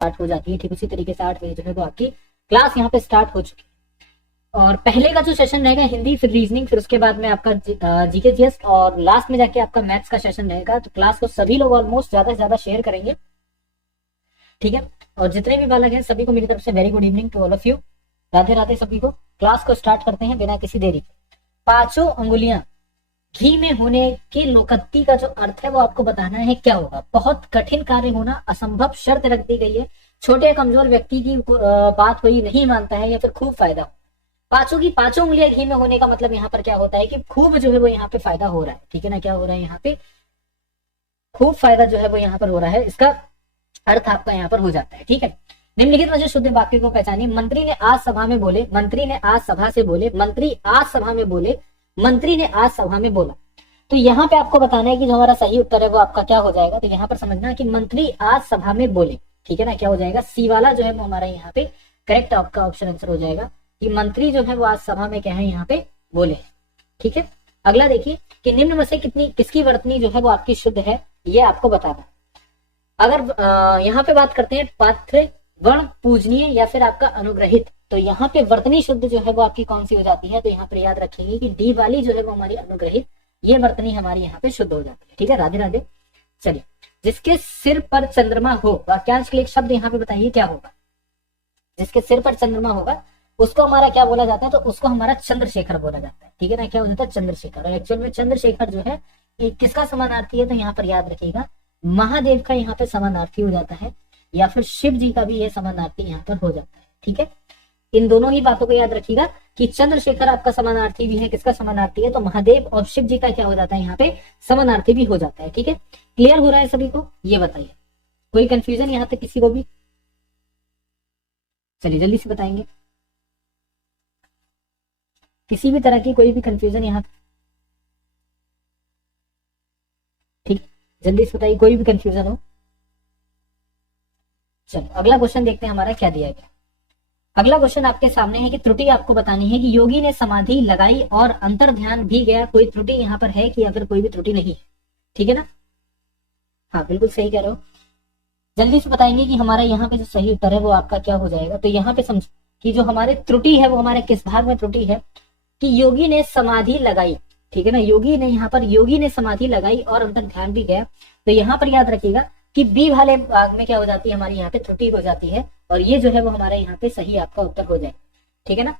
Start हो जाती है। ठीक उसी तरीके से 8 बजे जो है वो आपकी क्लास यहाँ पे स्टार्ट हो चुकी है। और पहले का जो सेशन रहेगा हिंदी, फिर रीजनिंग, फिर उसके बाद में आपका जीके जीएस, और लास्ट में जाके आपका मैथ्स का सेशन रहेगा। तो क्लास को सभी लोग ऑलमोस्ट ज्यादा से ज्यादा शेयर करेंगे, ठीक है। और जितने भी बालक हैं सभी को मेरी तरफ से very good evening to all of you. Radhe Radhe सभी को। क्लास को स्टार्ट करते हैं बिना किसी देरी के। पांचों अंगुलियां घी में होने की लोकत्ति का जो अर्थ है वो आपको बताना है क्या होगा। बहुत कठिन कार्य होना असंभव शर्त रख दी गई है। छोटे कमजोर व्यक्ति की बात कोई नहीं मानता है या फिर खूब फायदा। पांचों की पांचों उंगलियां घी में होने का मतलब यहाँ पर क्या होता है कि खूब जो है वो यहाँ पे फायदा हो रहा है, ठीक है ना। क्या हो रहा है यहाँ पे, खूब फायदा जो है वो यहाँ पर हो रहा है, इसका अर्थ आपका यहाँ पर हो जाता है, ठीक है। निम्नलिखित में जो शुद्ध वाक्य को पहचानिए। मंत्री ने आज सभा में बोले, मंत्री ने आज सभा से बोले, मंत्री आज सभा में बोले, मंत्री ने आज सभा में बोला। तो यहाँ पे आपको बताना है कि जो हमारा सही उत्तर है वो आपका क्या हो जाएगा। तो यहाँ पर समझना कि मंत्री आज सभा में बोले, ठीक है ना। क्या हो जाएगा, सी वाला जो है वो हमारा यहाँ पे करेक्ट आपका ऑप्शन आंसर हो जाएगा कि मंत्री जो है वो आज सभा में क्या है यहाँ पे बोले, ठीक है। अगला देखिए कि निम्न में से किसकी वर्तनी जो है वो आपकी शुद्ध है, ये आपको बताना। अगर यहाँ पे बात करते हैं पात्र, वर्ण, पूजनीय या फिर आपका अनुग्रहित, तो यहाँ पे वर्तनी शुद्ध जो है वो आपकी कौन सी हो जाती है। तो यहाँ पर याद रखेंगे कि डी वाली जो है वो हमारी अनुग्रहित, ये वर्तनी हमारी यहाँ पे शुद्ध हो जाती है, ठीक है। राधे राधे। चलिए, जिसके सिर पर चंद्रमा हो, वाक्यांश के लिए एक शब्द यहाँ पे बताइए क्या होगा। जिसके सिर पर चंद्रमा होगा उसको हमारा क्या बोला जाता है, तो उसको हमारा चंद्रशेखर बोला जाता है, ठीक है ना। क्या हो जाता है, चंद्रशेखर। और एक्चुअल में चंद्रशेखर जो है ये किसका समानार्थी है, तो यहाँ पर याद रखिएगा महादेव का यहाँ पे समानार्थी हो जाता है, या फिर शिव जी का भी ये समानार्थी यहाँ पर हो जाता है, ठीक है। इन दोनों ही बातों को याद रखिएगा कि चंद्रशेखर आपका समानार्थी भी है, किसका समानार्थी है, तो महादेव और शिव जी का क्या हो जाता है यहाँ पे समानार्थी भी हो जाता है, ठीक है। क्लियर हो रहा है सभी को, ये बताइए कोई कंफ्यूजन यहाँ तक किसी को भी। चलिए जल्दी से बताएंगे, किसी भी तरह की कोई भी कंफ्यूजन यहाँ, ठीक, जल्दी से बताइए कोई भी कंफ्यूजन हो। चलो अगला क्वेश्चन देखते हैं हमारा क्या दिया गया। अगला क्वेश्चन आपके सामने है कि त्रुटि आपको बतानी है कि योगी ने समाधि लगाई और अंतर ध्यान भी गया। कोई त्रुटि यहाँ पर है कि या फिर कोई भी त्रुटि नहीं है, ठीक है ना। हाँ बिल्कुल सही कह रहे हो। जल्दी से बताएंगे कि हमारा यहाँ पे जो सही उत्तर है वो आपका क्या हो जाएगा। तो यहाँ पे समझ कि जो हमारे त्रुटि है वो हमारे किस भाग में त्रुटि है कि योगी ने समाधि लगाई, ठीक है ना। योगी ने समाधि लगाई और अंतर ध्यान भी गया। तो यहाँ पर याद रखिएगा कि बी वाले भाग में क्या हो जाती है, हमारी यहाँ पे त्रुटि हो जाती है, और ये जो है वो हमारे यहाँ पे सही आपका उत्तर हो जाएगा, ठीक है ना।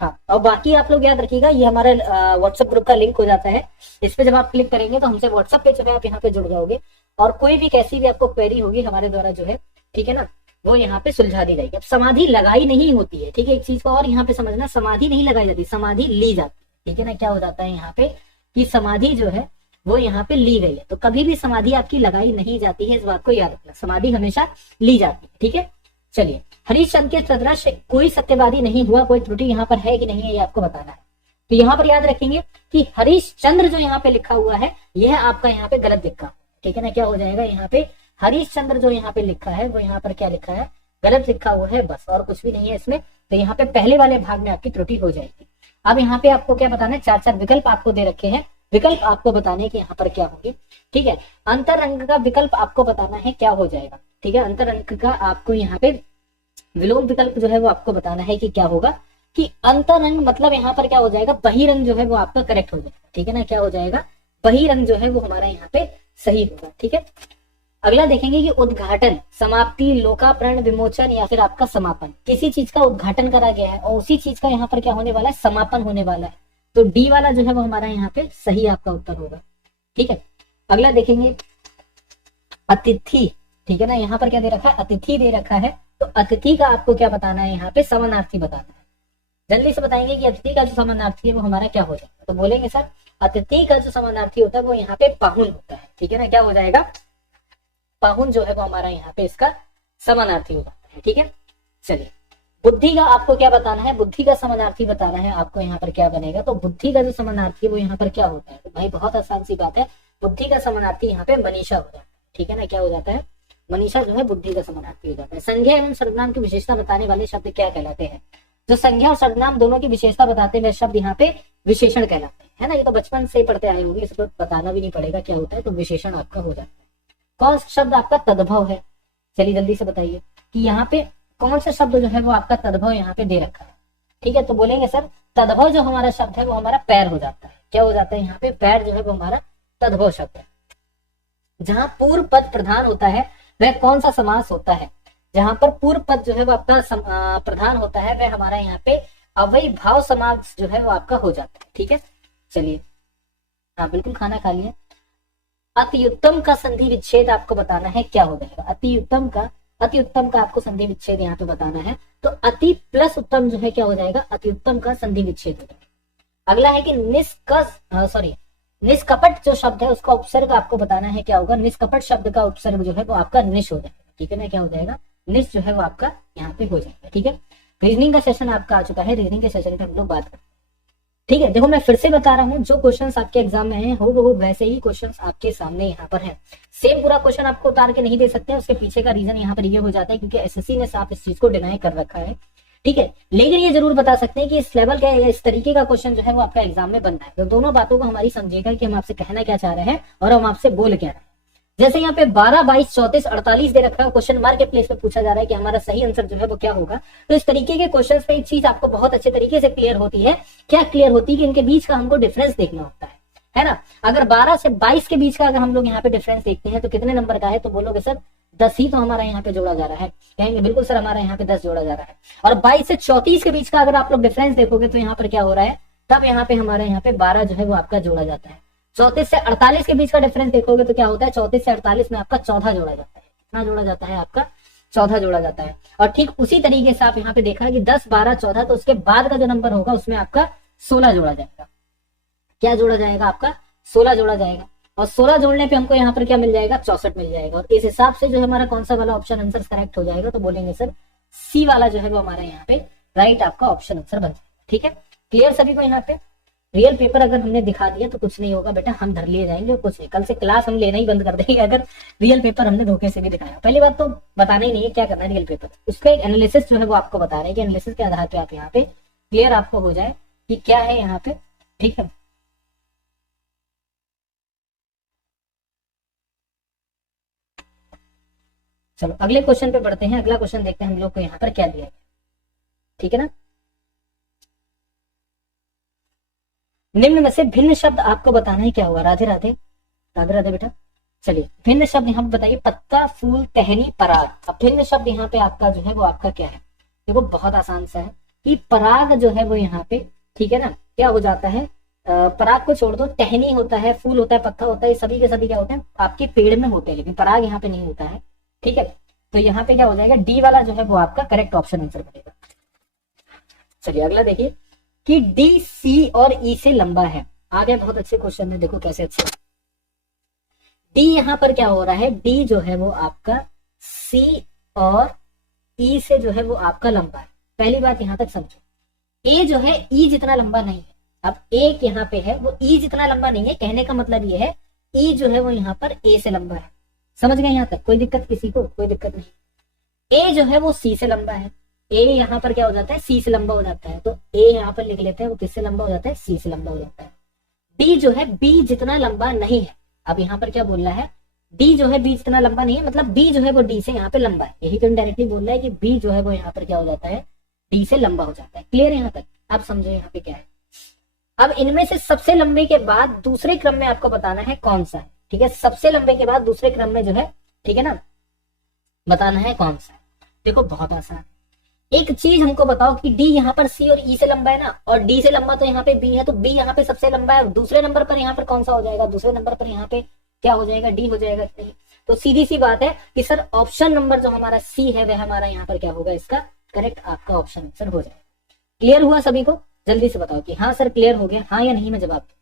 हाँ, और बाकी आप लोग याद रखिएगा ये हमारे व्हाट्सएप ग्रुप का लिंक हो जाता है। इस पे जब आप क्लिक करेंगे तो हमसे व्हाट्सएप पे जो है आप यहाँ पे जुड़ जाओगे, और कोई भी कैसी भी आपको क्वेरी होगी हमारे द्वारा जो है, ठीक है ना, वो यहाँ पे सुलझा दी जाएगी। अब समाधि लगाई नहीं होती है, ठीक है। एक चीज को और यहाँ पे समझना, समाधि नहीं लगाई जाती, समाधि ली जाती है, ठीक है ना। क्या हो जाता है यहाँ पे कि समाधि जो है वो यहाँ पे ली गई है। तो कभी भी समाधि आपकी लगाई नहीं जाती है, इस बात को याद रखना, समाधि हमेशा ली जाती है, ठीक है। चलिए, हरिश्चंद्र के सदृश कोई सत्यवादी नहीं हुआ, कोई त्रुटि यहाँ पर है कि नहीं है ये आपको बताना है। तो यहाँ पर याद रखेंगे कि हरिश्चंद्र जो यहाँ पे लिखा हुआ है यह आपका यहाँ पे गलत लिखा है, ठीक है ना। क्या हो जाएगा यहाँ पे, हरिश्चंद्र जो यहाँ पे लिखा है वो यहाँ पर क्या लिखा है, गलत लिखा हुआ है, बस और कुछ भी नहीं है इसमें। तो यहाँ पे पहले वाले भाग में आपकी त्रुटि हो जाएगी। अब यहाँ पे आपको क्या बताना है, 4 विकल्प आपको दे रखे हैं, विकल्प आपको बताने कि यहाँ पर क्या होंगे, ठीक है। अंतर अंक का विकल्प आपको बताना है क्या हो जाएगा, ठीक है। अंतर अंक का आपको यहाँ पे विलोम विकल्प जो है वो आपको बताना है कि क्या होगा, कि अंतरंग मतलब यहाँ पर क्या हो जाएगा, बहिरंग जो है वो आपका करेक्ट हो जाएगा, ठीक है ना। क्या हो जाएगा, बहिरंग जो है वो हमारा यहाँ पे सही होगा, ठीक है। अगला देखेंगे कि उद्घाटन, समाप्ति, लोकार्पण, विमोचन या फिर आपका समापन। किसी चीज का उद्घाटन करा गया है और उसी चीज का यहाँ पर क्या होने वाला है, समापन होने वाला है। तो डी वाला जो है वो हमारा यहाँ पे सही आपका उत्तर होगा, ठीक है। अगला देखेंगे अतिथि, ठीक है ना। यहाँ पर क्या दे रखा है, अतिथि दे रखा है। तो अतिथि का आपको क्या बताना है, यहाँ पे समानार्थी बताना है। जल्दी से बताएंगे कि अतिथि का जो समानार्थी है वो हमारा क्या हो जाएगा। तो बोलेंगे सर अतिथि का जो समानार्थी होता है वो यहाँ पे पाहुन होता है, ठीक है ना। क्या हो जाएगा, पाहुन जो है वो हमारा यहाँ पे इसका समानार्थी हो जाता है, ठीक है। चलिए, बुद्धि का आपको क्या बताना है, बुद्धि का समानार्थी बताना है आपको। यहाँ पर क्या बनेगा, तो बुद्धि का जो समानार्थी है वो यहाँ पर क्या होता है, तो भाई बहुत आसान सी बात है, बुद्धि का समानार्थी यहाँ पे मनीषा हो जाता है, ठीक है ना। क्या हो जाता है, मनीषा जो है बुद्धि का समानार्थी हो जाता है। संज्ञा एवं सर्वनाम की विशेषता बताने वाले शब्द क्या कहलाते हैं, जो संज्ञा और सर्वनाम दोनों की विशेषता बताते हैं शब्द यहाँ पे विशेषण कहलाते हैं, है ना। ये तो बचपन से ही पढ़ते आए होंगे, इसको बताना भी नहीं पड़ेगा क्या होता है, तो विशेषण आपका हो जाता है। कौन सा शब्द आपका तद्भव है, चलिए जल्दी से बताइए कि यहाँ पे कौन सा शब्द जो है वो आपका तद्भव यहाँ पे दे रखा है। ठीक है, तो बोलेंगे सर तद्भव जो हमारा शब्द है वो हमारा पैर हो जाता है। क्या हो जाता है यहाँ पे? पैर जो है वो हमारा तद्भव शब्द है। जहां पूर्व पद प्रधान होता है वह कौन सा समास होता है? जहां पर पूर्व पद जो है वो आपका प्रधान होता है वह हमारा यहाँ पे अव्ययी भाव समास जो है वो आपका हो जाता है। ठीक है, चलिए हाँ बिल्कुल, खाना खा लिया। अति उत्तम का संधि विच्छेद आपको बताना है, क्या हो जाएगा? अति उत्तम का आपको संधि विच्छेद यहाँ पे बताना है। तो अति प्लस उत्तम जो है क्या हो जाएगा? अति उत्तम का संधि विच्छेद हो जाएगा। अगला है कि निष्कपट जो शब्द है उसका उपसर्ग आपको बताना है, क्या होगा? निष्कपट शब्द का उपसर्ग जो है वो आपका निश हो जाएगा। ठीक है ना, क्या हो जाएगा? निश जो है वो आपका यहाँ पे हो जाएगा। ठीक है, रीजनिंग का सेशन आपका आ चुका है, रीजनिंग के सेशन पे हम लोग बात करते हैं। ठीक है, देखो मैं फिर से बता रहा हूँ, जो क्वेश्चंस आपके एग्जाम में हैं वो वैसे ही क्वेश्चंस आपके सामने यहाँ पर हैं। सेम पूरा क्वेश्चन आपको उतार के नहीं दे सकते, उसके पीछे का रीजन यहाँ पर ये हो जाता है क्योंकि एसएससी ने साफ इस चीज को डिनाई कर रखा है। ठीक है, लेकिन ये जरूर बता सकते हैं कि इस लेवल का या इस तरीके का क्वेश्चन जो है वो आपका एग्जाम में बनना है। तो दोनों बातों को हमारी समझिएगा कि हम आपसे कहना क्या चाह रहे हैं और हम आपसे बोल क्या रहे हैं। जैसे यहाँ पे 12, 22, 34, 48 दे रखा है, क्वेश्चन मार्क के प्लेस पे पूछा जा रहा है कि हमारा सही आंसर जो है वो क्या होगा। तो इस तरीके के क्वेश्चन पे एक चीज आपको बहुत अच्छे तरीके से क्लियर होती है। क्या क्लियर होती है? कि इनके बीच का हमको डिफरेंस देखना होता है ना। अगर 12 से 22 के बीच का अगर हम लोग यहाँ पे डिफरेंस देखते हैं तो कितने नंबर का है? तो बोलोगे सर 10 ही तो हमारा यहाँ पे जोड़ा जा रहा है। कहेंगे बिल्कुल सर हमारा यहाँ पे 10 जोड़ा जा रहा है। और 22 से 34 के बीच का अगर आप लोग डिफरेंस देखोगे तो यहाँ पर क्या हो रहा है? तब यहाँ पे हमारे यहाँ पे 12 जो है वो आपका जोड़ा जाता है। 34 से 48 के बीच का डिफरेंस देखोगे तो क्या होता है? 34 से 48 में आपका 14 जोड़ा जाता है। कितना जोड़ा जाता है? आपका 14 जोड़ा जाता है। और ठीक उसी तरीके से आप यहाँ पे देखा कि 10, 12, 14, तो उसके बाद का जो नंबर होगा उसमें आपका 16 जोड़ा जाएगा। क्या जोड़ा जाएगा? आपका 16 जोड़ा जाएगा। और 16 जोड़ने पे हमको यहाँ पर क्या मिल जाएगा? 64 मिल जाएगा। और इस हिसाब से जो है हमारा कौन सा वाला ऑप्शन आंसर करेक्ट हो जाएगा? तो बोलेंगे सर सी वाला जो है वो हमारे यहाँ पे राइट आपका ऑप्शन आंसर बन जाएगा। ठीक है, क्लियर सभी को? यहाँ पे रियल पेपर अगर हमने दिखा दिया तो कुछ नहीं होगा बेटा, हम धर लिए जाएंगे। कुछ नहीं, कल से क्लास हम लेना ही बंद कर देंगे अगर रियल पेपर हमने धोखे से भी दिखाया। पहली बात तो बताना ही नहीं है क्या करना है रियल पेपर, उसका एक एनालिसिस जो है वो आपको बता रहे हैं कि एनालिसिस के आधार पे आप यहाँ पे क्लियर आपको हो जाए कि क्या है यहाँ पे। ठीक है, चलो अगले क्वेश्चन पे बढ़ते हैं। अगला क्वेश्चन देखते हैं हम लोग को यहाँ पर क्या दिया है। ठीक है ना, निम्न में से भिन्न शब्द आपको बताना है, क्या होगा? राधे राधे, राधे राधे बेटा। चलिए भिन्न शब्द यहाँ पे बताइए। पत्ता, फूल, टहनी, पराग। अब भिन्न शब्द यहाँ पे आपका जो है वो आपका क्या है? देखो बहुत आसान सा है कि पराग जो है वो यहाँ पे, ठीक है ना, क्या हो जाता है? पराग को छोड़ दो, टहनी होता है, फूल होता है, पत्ता होता है, सभी के सभी क्या होते हैं? आपके पेड़ में होते हैं, लेकिन पराग यहाँ पे नहीं होता है। ठीक है, तो यहाँ पे क्या हो जाएगा? डी वाला जो है वो आपका करेक्ट ऑप्शन आंसर बनेगा। चलिए अगला देखिए कि डी, सी और ई से लंबा है। आ गए बहुत अच्छे क्वेश्चन है, देखो कैसे अच्छे। डी यहाँ पर क्या हो रहा है? डी जो है वो आपका सी और ई से जो है वो आपका लंबा है। पहली बात यहाँ तक समझो, ए जो है ई जितना लंबा नहीं है। अब एक यहाँ पे है वो ई जितना लंबा नहीं है, कहने का मतलब ये है ई जो है वो यहाँ पर ए से लंबा है। समझ गए यहाँ तक? कोई दिक्कत किसी को? कोई दिक्कत नहीं। ए जो है वो सी से लंबा है, ए यहाँ पर क्या हो जाता है? सी से लंबा हो जाता है। तो ए यहाँ पर लिख लेते हैं, वो किससे लंबा हो जाता है? सी से लंबा हो जाता है। डी जो है बी जितना लंबा नहीं है। अब यहाँ पर क्या बोल रहा है? डी जो है बी जितना लंबा नहीं है, मतलब बी जो है वो डी से यहाँ पे लंबा है। यही तो इनडायरेक्टली बोल रहा है कि बी जो है वो यहाँ पर क्या हो जाता है? डी से लंबा हो जाता है। क्लियर है यहाँ तक? आप समझो यहाँ पे क्या है। अब इनमें से सबसे लंबे के बाद दूसरे क्रम में आपको बताना है कौन सा है। ठीक है, सबसे लंबे के बाद दूसरे क्रम में जो है, ठीक है ना, बताना है कौन सा है। देखो बहुत आसान है। एक चीज हमको बताओ कि डी यहाँ पर सी और ई से लंबा है ना, और डी से लंबा तो यहाँ पे बी है, तो बी यहाँ पे सबसे लंबा है। दूसरे नंबर पर यहाँ पर कौन सा हो जाएगा? दूसरे नंबर पर यहाँ पे क्या हो जाएगा? डी हो जाएगा। तो सीधी सी बात है कि सर ऑप्शन नंबर जो हमारा सी है वह हमारा यहाँ पर क्या होगा? इसका करेक्ट आपका ऑप्शन आंसर हो जाएगा। क्लियर हुआ सभी को? जल्दी से बताओ कि हाँ सर क्लियर हो गया, हाँ या नहीं में जवाब दो।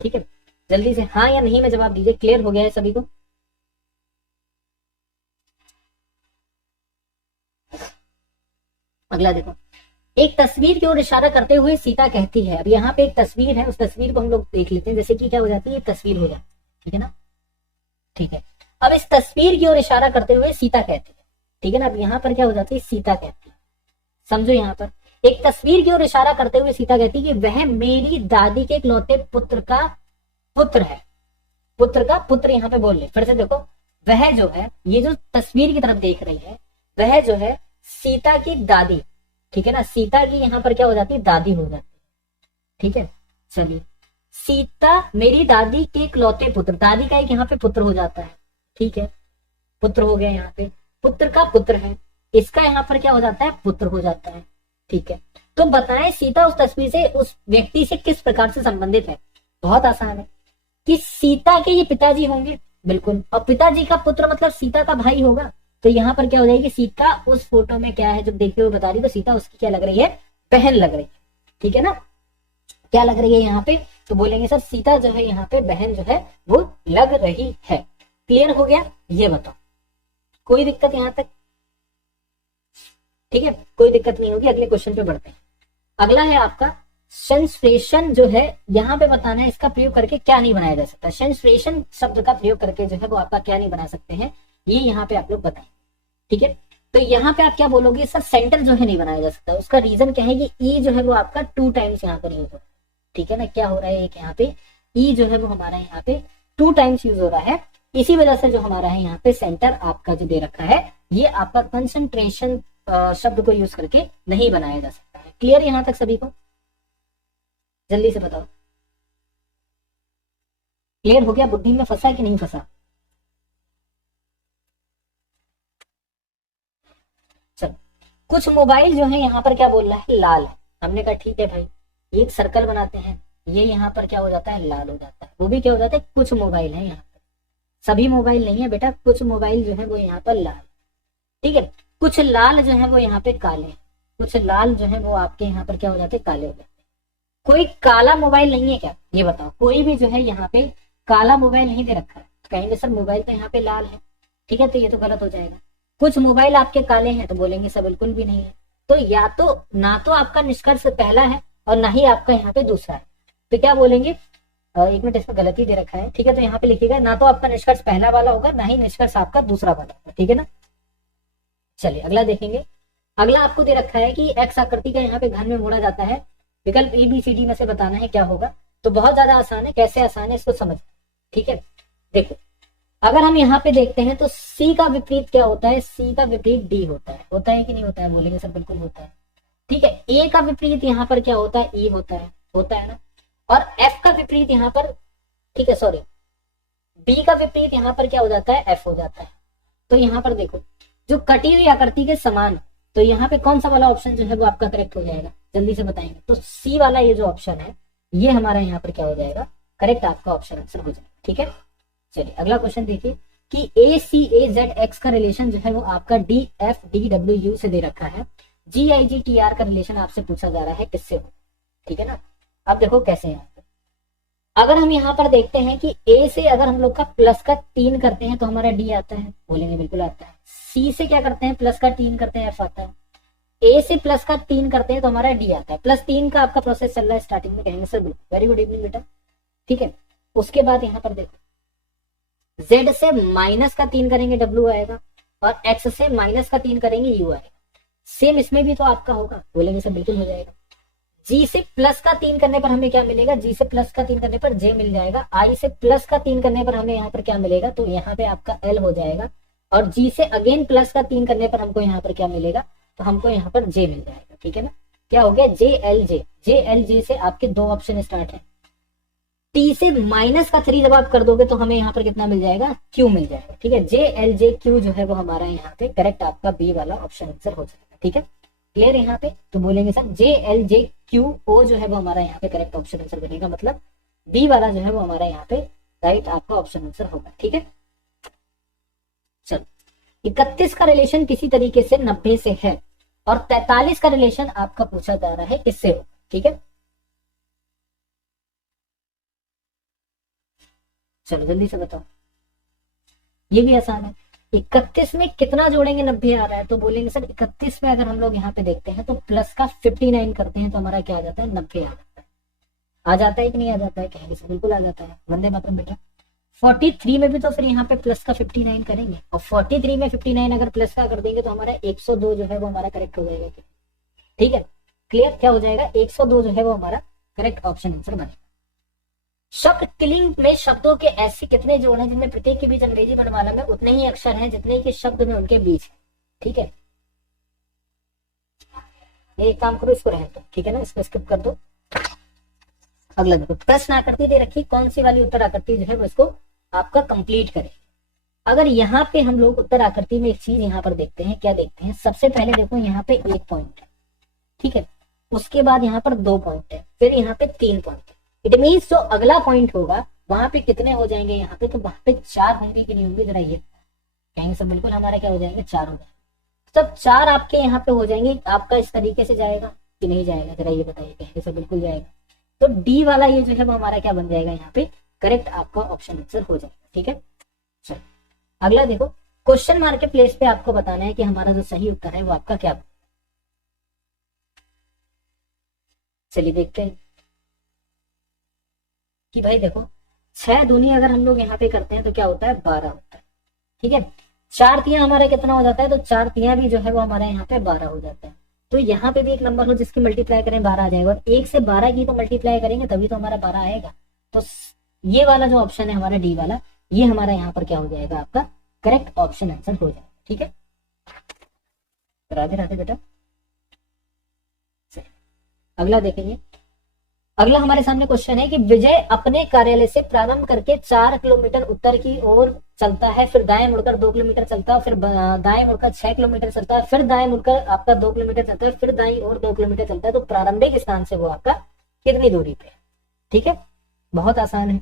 ठीक है, जल्दी से हाँ या नहीं में जवाब दीजिए। क्लियर हो गया है सभी को? अगला देखो, एक तस्वीर की ओर इशारा करते हुए सीता कहती है। अब यहाँ पे एक तस्वीर है, उस तस्वीर को हम लोग देख लेते हैं। जैसे कि क्या हो जाती है? तस्वीर हो जाती है। ठीक है ना, ठीक है। अब इस तस्वीर की ओर इशारा करते हुए सीता कहती है। ठीक है ना, अब यहाँ पर क्या हो जाती है? सीता कहती है। समझो यहाँ पर एक तस्वीर की ओर इशारा करते हुए सीता कहती है कि वह मेरी दादी के इकलौते पुत्र का पुत्र है। पुत्र का पुत्र यहाँ पे बोल रहे, फिर से देखो, वह जो है, ये जो तस्वीर की तरफ देख रही है, वह जो है सीता की दादी, ठीक है ना, सीता की यहाँ पर क्या हो जाती है, दादी हो जाती है, ठीक है। चलिए, सीता मेरी दादी के इकलौते पुत्र, दादी का एक यहाँ पे पुत्र हो जाता है, ठीक है, पुत्र हो गया यहाँ पे, पुत्र का पुत्र है, इसका यहाँ पर क्या हो जाता है, पुत्र हो जाता है, ठीक है। तो बताएं सीता उस तस्वीर से, उस व्यक्ति से किस प्रकार से संबंधित है। बहुत आसान है कि सीता के ये पिताजी होंगे, बिल्कुल, और पिताजी का पुत्र मतलब सीता का भाई होगा, तो यहाँ पर क्या हो जाएगी, सीता उस फोटो में क्या है, जब देखते हुए बता रही तो सीता उसकी क्या लग रही है, बहन लग रही है, ठीक है ना, क्या लग रही है यहाँ पे, तो बोलेंगे सर सीता जो है यहाँ पे बहन जो है वो लग रही है। क्लियर हो गया, ये बताओ, कोई दिक्कत यहाँ तक, ठीक है, कोई दिक्कत नहीं होगी। अगले क्वेश्चन पे बढ़ते हैं। अगला है आपका संश्लेषण, जो है यहाँ पे बताना है इसका प्रयोग करके क्या नहीं बनाया जा सकता। संश्लेषण शब्द का प्रयोग करके जो है वो आपका क्या नहीं बना सकते हैं, ये यहाँ पे आप लोग बताएं, ठीक है। तो यहाँ पे आप क्या बोलोगे, सर सेंटर जो है नहीं बनाया जा सकता, उसका रीजन क्या है कि ई जो है वो आपका 2 टाइम्स यहाँ पर यूज हो रहा है, ठीक है ना, क्या हो रहा है, एक यहाँ पे ई जो है वो हमारा यहाँ पे 2 टाइम्स यूज हो रहा है, इसी वजह से जो हमारा है यहाँ पे सेंटर आपका जो दे रखा है, ये आपका कंसंट्रेशन शब्द को यूज करके नहीं बनाया जा सकता है। क्लियर यहाँ तक सभी को, जल्दी से बताओ, क्लियर हो गया, बुद्धि में फंसा कि नहीं फंसा। चलो, कुछ मोबाइल जो है यहाँ पर क्या बोल रहा है, लाल है, हमने कहा ठीक है भाई, एक सर्कल बनाते हैं, ये यहाँ पर क्या हो जाता है, लाल हो जाता है, वो भी क्या हो जाता है, कुछ मोबाइल है यहाँ पर, सभी मोबाइल नहीं है बेटा, कुछ मोबाइल जो है वो यहाँ पर लाल, ठीक है, कुछ लाल जो है वो यहाँ पे काले, कुछ लाल जो है वो आपके यहाँ पर क्या हो जाते हैं, काले हो जाते हैं। कोई काला मोबाइल नहीं है क्या, ये बताओ, कोई भी जो है यहाँ पे काला मोबाइल नहीं दे रखा है, तो कहेंगे सर मोबाइल तो यहाँ पे लाल है, ठीक है, तो ये तो गलत हो जाएगा। कुछ मोबाइल आपके काले हैं, तो बोलेंगे सर बिल्कुल भी नहीं है, तो या तो ना तो आपका निष्कर्ष पहला है और ना ही आपका यहाँ पे दूसरा है, तो क्या बोलेंगे, एक मिनट, इसमें गलती दे रखा है, ठीक है, तो यहाँ पे लिखिएगा ना तो आपका निष्कर्ष पहला वाला होगा, ना ही निष्कर्ष आपका दूसरा वाला होगा, ठीक है ना। चलिए अगला देखेंगे। अगला आपको दे रखा है कि एक्स आकृति का यहाँ पे घन में मोड़ा जाता है, विकल्प ABCD में से बताना है क्या होगा। तो बहुत ज्यादा आसान है, कैसे आसान है इसको समझ, ठीक है। देखो, अगर हम यहाँ पे देखते हैं तो C का विपरीत क्या होता है, C का विपरीत D होता है कि नहीं होता है, बोलेंगे सर बिल्कुल होता है, ठीक है। A का विपरीत यहाँ पर क्या होता है, E होता है ना, और F का विपरीत यहाँ पर, ठीक है, सॉरी, B का विपरीत यहाँ पर क्या हो जाता है, F हो जाता है। तो यहाँ पर देखो, जो कटी हुई आकृति के समान, तो यहाँ पे कौन सा वाला ऑप्शन जो है वो आपका करेक्ट हो जाएगा, जल्दी से बताएंगे। तो सी वाला ये जो ऑप्शन है, ये हमारा यहाँ पर क्या हो जाएगा, करेक्ट आपका ऑप्शन आंसर हो जाएगा, ठीक है। चलिए अगला क्वेश्चन देखिए कि ACAZX का रिलेशन जो है वो आपका DFDWU से दे रखा है, GIGTR का रिलेशन आपसे पूछा जा रहा है किससे हो, ठीक है ना। अब देखो कैसे है, अगर हम यहाँ पर देखते हैं कि A से अगर हम लोग का प्लस का 3 करते हैं तो हमारा D आता है, बोलेंगे बिल्कुल आता है। C से क्या करते हैं, प्लस का 3 करते हैं, F आता है। A से प्लस का 3 करते हैं तो हमारा D आता है। +3 का आपका प्रोसेस चल रहा है, स्टार्टिंग में कहेंगे सर बिल्कुल, वेरी गुड इवनिंग बेटा, ठीक है। उसके बाद यहाँ पर देखो, Z से माइनस का 3 करेंगे W आएगा, और X से माइनस का 3 करेंगे U आएगा। सेम इसमें भी तो आपका होगा, बोलेंगे सर बिल्कुल हो जाएगा। G से प्लस का 3 करने पर हमें क्या मिलेगा, G से प्लस का 3 करने पर J मिल जाएगा। I से प्लस का 3 करने पर हमें यहाँ पर क्या मिलेगा, तो यहाँ पे आपका L हो जाएगा। और G से अगेन प्लस का 3 करने पर हमको यहाँ पर क्या मिलेगा, तो हमको यहाँ पर J मिल जाएगा, ठीक है ना। क्या हो गया, JLJ से आपके 2 ऑप्शन स्टार्ट है। T से माइनस का 3 जब आप कर दोगे तो हमें यहाँ पर कितना मिल जाएगा, Q मिल जाएगा, ठीक है। JLJQ जो है वो हमारा यहाँ पे करेक्ट आपका B वाला ऑप्शन आंसर हो जाएगा, ठीक है। क्लियर यहाँ पे, तो बोलेंगे सर JLJQO जो है वो हमारा यहाँ पे करेक्ट ऑप्शन आंसर बनेगा, मतलब बी वाला जो है वो हमारा यहाँ पे राइट आपका ऑप्शन आंसर होगा, ठीक है। चलो, 31 का रिलेशन किसी तरीके से 90 से है, और 43 का रिलेशन आपका पूछा जा रहा है किससे हो, ठीक है। चलो जल्दी से बताओ, ये भी आसान है। 31 में कितना जोड़ेंगे, 90 आ रहा है, तो बोलेंगे सर 31 में अगर हम लोग यहाँ पे देखते हैं तो प्लस का 59 करते हैं तो हमारा क्या आ जाता है, 90 आ जाता है। आ जाता है कि नहीं आ जाता है, कहेंगे सर बिल्कुल आ जाता है, वंदे मातरम बेटा। 43 में भी तो फिर यहाँ पे प्लस का 59 करेंगे, और 43 में 59 अगर प्लस का कर देंगे तो हमारा 102 जो है वो हमारा करेक्ट हो जाएगा, ठीक है। क्लियर, क्या हो जाएगा, 102 जो है वो हमारा करेक्ट ऑप्शन आंसर बनेगा। शब्द क्लिंग में शब्दों के ऐसे कितने जोड़ हैं जिनमें प्रत्येक के बीच अंग्रेजी वर्णमाला में उतने ही अक्षर हैं जितने के शब्द में उनके बीच है। ठीक है, ये एक काम करो, इसको रहने दो, ठीक है ना, इसको स्किप कर दो। अगला देखो, प्रश्न आकृति दे रखी, कौन सी वाली उत्तर आकृति जो है वो इसको आपका कंप्लीट करे। अगर यहाँ पे हम लोग उत्तर आकृति में एक चीज यहाँ पर देखते हैं, क्या देखते हैं, सबसे पहले देखो यहाँ पे एक पॉइंट है, ठीक है, उसके बाद यहाँ पर 2 पॉइंट है, फिर यहाँ पे 3 पॉइंट है। इट मीन्स जो अगला पॉइंट होगा वहां पे कितने हो जाएंगे, यहाँ पे तो वहां पे 4 होंगे कि नहीं होंगे, जरा ये कहेंगे सब, बिल्कुल हमारा क्या हो जाएंगे, 4 हो जाएंगे। सब 4 आपके यहाँ पे हो जाएंगे, आपका इस तरीके से जाएगा कि नहीं जाएगा, जरा ये बताइए, कहेंगे सब बिल्कुल जाएगा। तो डी वाला ये जो है वो हमारा क्या बन जाएगा, यहाँ पे करेक्ट आपका ऑप्शन आंसर हो जाएगा। ठीक है, चलो अगला देखो, क्वेश्चन मार्क के प्लेस पे आपको बताना है कि हमारा जो सही उत्तर है वो आपका क्या। चलिए देखते हैं कि भाई देखो 6 दूनी अगर हम लोग यहाँ पे करते हैं तो क्या होता है, 12 होता है। ठीक है, 4 तिया हमारा कितना हो जाता है, तो 4 तिया भी जो है वो हमारे यहाँ पे 12 हो जाता है। तो यहाँ पे भी एक नंबर हो जिसकी मल्टीप्लाई करें 12 आ जाएगा, और 1 से 12 की तो मल्टीप्लाई करेंगे तभी तो हमारा 12 आएगा। तो ये वाला जो ऑप्शन है हमारा डी वाला, ये हमारा यहाँ पर क्या हो जाएगा, आपका करेक्ट ऑप्शन आंसर हो जाएगा। ठीक है, राधे राधे बेटा। अगला देखेंगे, अगला हमारे सामने क्वेश्चन है कि विजय अपने कार्यालय से प्रारंभ करके 4 किलोमीटर उत्तर की ओर चलता है, फिर दाएं मुड़कर 2 किलोमीटर चलता है, फिर दाएं मुड़कर 6 किलोमीटर चलता है, फिर दाएं मुड़कर आपका 2 किलोमीटर चलता है, फिर दाएं और 2 किलोमीटर चलता है। तो प्रारंभिक स्थान से वो आपका कितनी दूरी पे है। ठीक है, बहुत आसान है,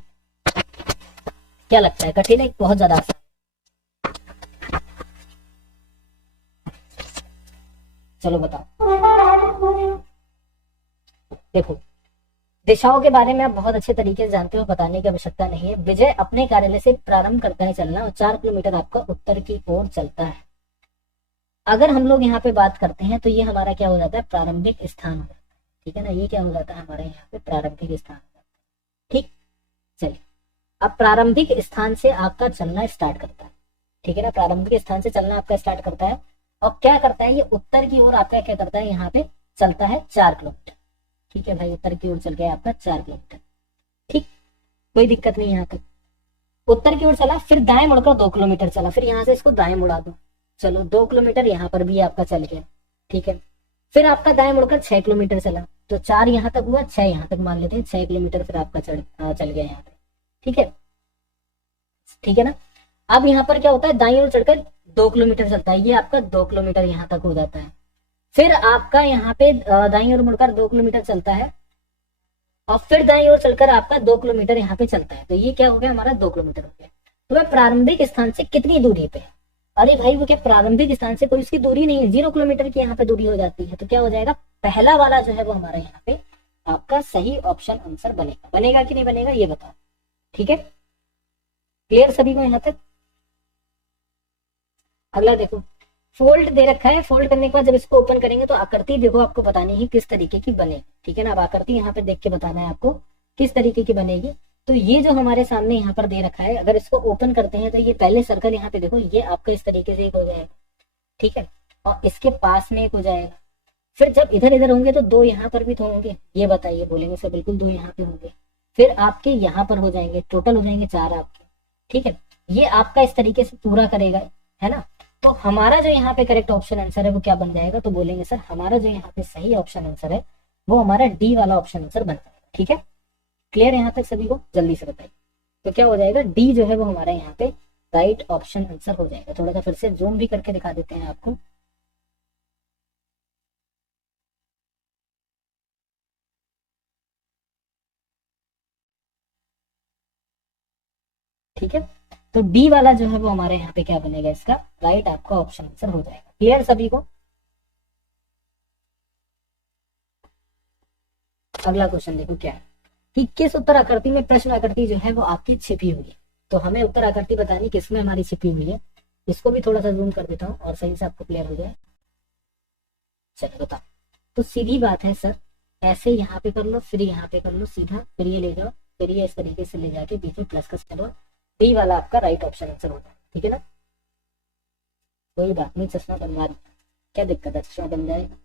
क्या लगता है कठिन है, बहुत ज्यादा आसान। चलो बताओ, देखो दिशाओं के बारे में आप बहुत अच्छे तरीके से जानते हो, बताने की आवश्यकता नहीं है। विजय अपने कार्यालय से प्रारंभ करता है चलना और 4 किलोमीटर आपका उत्तर की ओर चलता है। अगर हम लोग यहाँ पे बात करते हैं तो ये हमारा क्या हो जाता है, प्रारंभिक स्थान हो जाता है। ठीक है ना, ये क्या हो जाता है हमारे यहाँ पे प्रारंभिक स्थान हो जाता है। ठीक, चलिए अब प्रारंभिक स्थान से आपका चलना स्टार्ट करता है। ठीक है ना, प्रारंभिक स्थान से चलना आपका स्टार्ट करता है और क्या करता है, ये उत्तर की ओर आपका क्या करता है, यहाँ पे चलता है 4 किलोमीटर। ठीक है भाई, उत्तर की ओर चल गया आपका 4 किलोमीटर। ठीक, कोई दिक्कत नहीं, यहाँ तक उत्तर की ओर चला, फिर दाएं मुड़कर 2 किलोमीटर चला, फिर यहाँ से इसको दाएं मुड़ा दो, चलो 2 किलोमीटर यहाँ पर भी आपका चल गया। ठीक है, फिर आपका दाएं मुड़कर 6 किलोमीटर चला, तो 4 यहाँ तक हुआ, 6 यहाँ तक मान लेते हैं, 6 किलोमीटर फिर आपका चल गया यहाँ पे। ठीक है, ठीक है ना। अब यहाँ पर क्या होता है, दाएं ओर चढ़कर 2 किलोमीटर चलता है, ये आपका 2 किलोमीटर यहाँ तक हो जाता है। फिर आपका यहाँ पे दाईं ओर मुड़कर 2 किलोमीटर चलता है और फिर दाईं ओर चलकर आपका 2 किलोमीटर यहाँ पे चलता है, तो ये क्या हो गया हमारा 2 किलोमीटर हो गया। तो वह प्रारंभिक स्थान से कितनी दूरी पे है, अरे भाई वो क्या प्रारंभिक स्थान से कोई उसकी दूरी नहीं है, 0 किलोमीटर की यहाँ पे दूरी हो जाती है। तो क्या हो जाएगा, पहला वाला जो है वो हमारा यहाँ पे आपका सही ऑप्शन आंसर बनेगा। बनेगा कि नहीं बनेगा ये बताओ। ठीक है, क्लियर सभी को यहाँ तक। अगला देखो, फोल्ड दे रखा है, फोल्ड करने के बाद जब इसको ओपन करेंगे तो आकृति देखो आपको बतानी है किस तरीके की बनेगी। ठीक है ना, अब आकृति यहाँ पे देख के बताना है आपको किस तरीके की बनेगी। तो ये जो हमारे सामने यहाँ पर दे रखा है, अगर इसको ओपन करते हैं तो ये पहले सर्कल यहाँ पे देखो, ये आपका इस तरीके से एक हो जाएगा। ठीक है, और इसके पास में एक हो जाएगा, फिर जब इधर इधर होंगे तो 2 यहाँ पर भी तो होंगे, ये बताइए, बोलेंगे सर बिल्कुल 2 यहाँ पे होंगे, फिर आपके यहाँ पर हो जाएंगे, टोटल हो जाएंगे 4 आपके। ठीक है, ये आपका इस तरीके से पूरा करेगा, है ना। तो हमारा जो यहाँ पे करेक्ट ऑप्शन आंसर है वो क्या बन जाएगा, तो बोलेंगे सर हमारा जो यहाँ पे सही ऑप्शन आंसर है वो हमारा डी वाला ऑप्शन आंसर बन जाएगा। ठीक है, क्लियर यहाँ तक सभी को, जल्दी से बताइए। तो क्या हो जाएगा, डी जो है वो हमारा यहाँ पे राइट ऑप्शन आंसर हो जाएगा। थोड़ा सा फिर से जूम भी करके दिखा देते हैं आपको। ठीक है, तो डी वाला जो है वो हमारे यहाँ पे क्या बनेगा, इसका राइट आपका ऑप्शन आंसर हो जाएगा। क्लियर सभी को। अगला क्वेश्चन देखो क्या है कि किस उत्तर आकृति में प्रश्न आकृति जो है वो आपकी छिपी हुई है। तो हमें उत्तर आकृति बतानी किसमें हमारी छिपी हुई है। इसको भी थोड़ा सा जूम कर देता हूँ और सही से आपको क्लियर हो जाए। चलो बताओ, तो सीधी बात है सर, ऐसे यहाँ पे कर लो, फिर यहाँ पे कर लो सीधा, फिर ये ले जाओ, फिर ये इस तरीके से ले जाके बीच में प्लस का करो, डी वाला आपका राइट ऑप्शन आंसर होता है। ठीक है ना, कोई बात नहीं, चश्मा बनवा दें, क्या दिक्कत है, चश्मा बन जाएगा।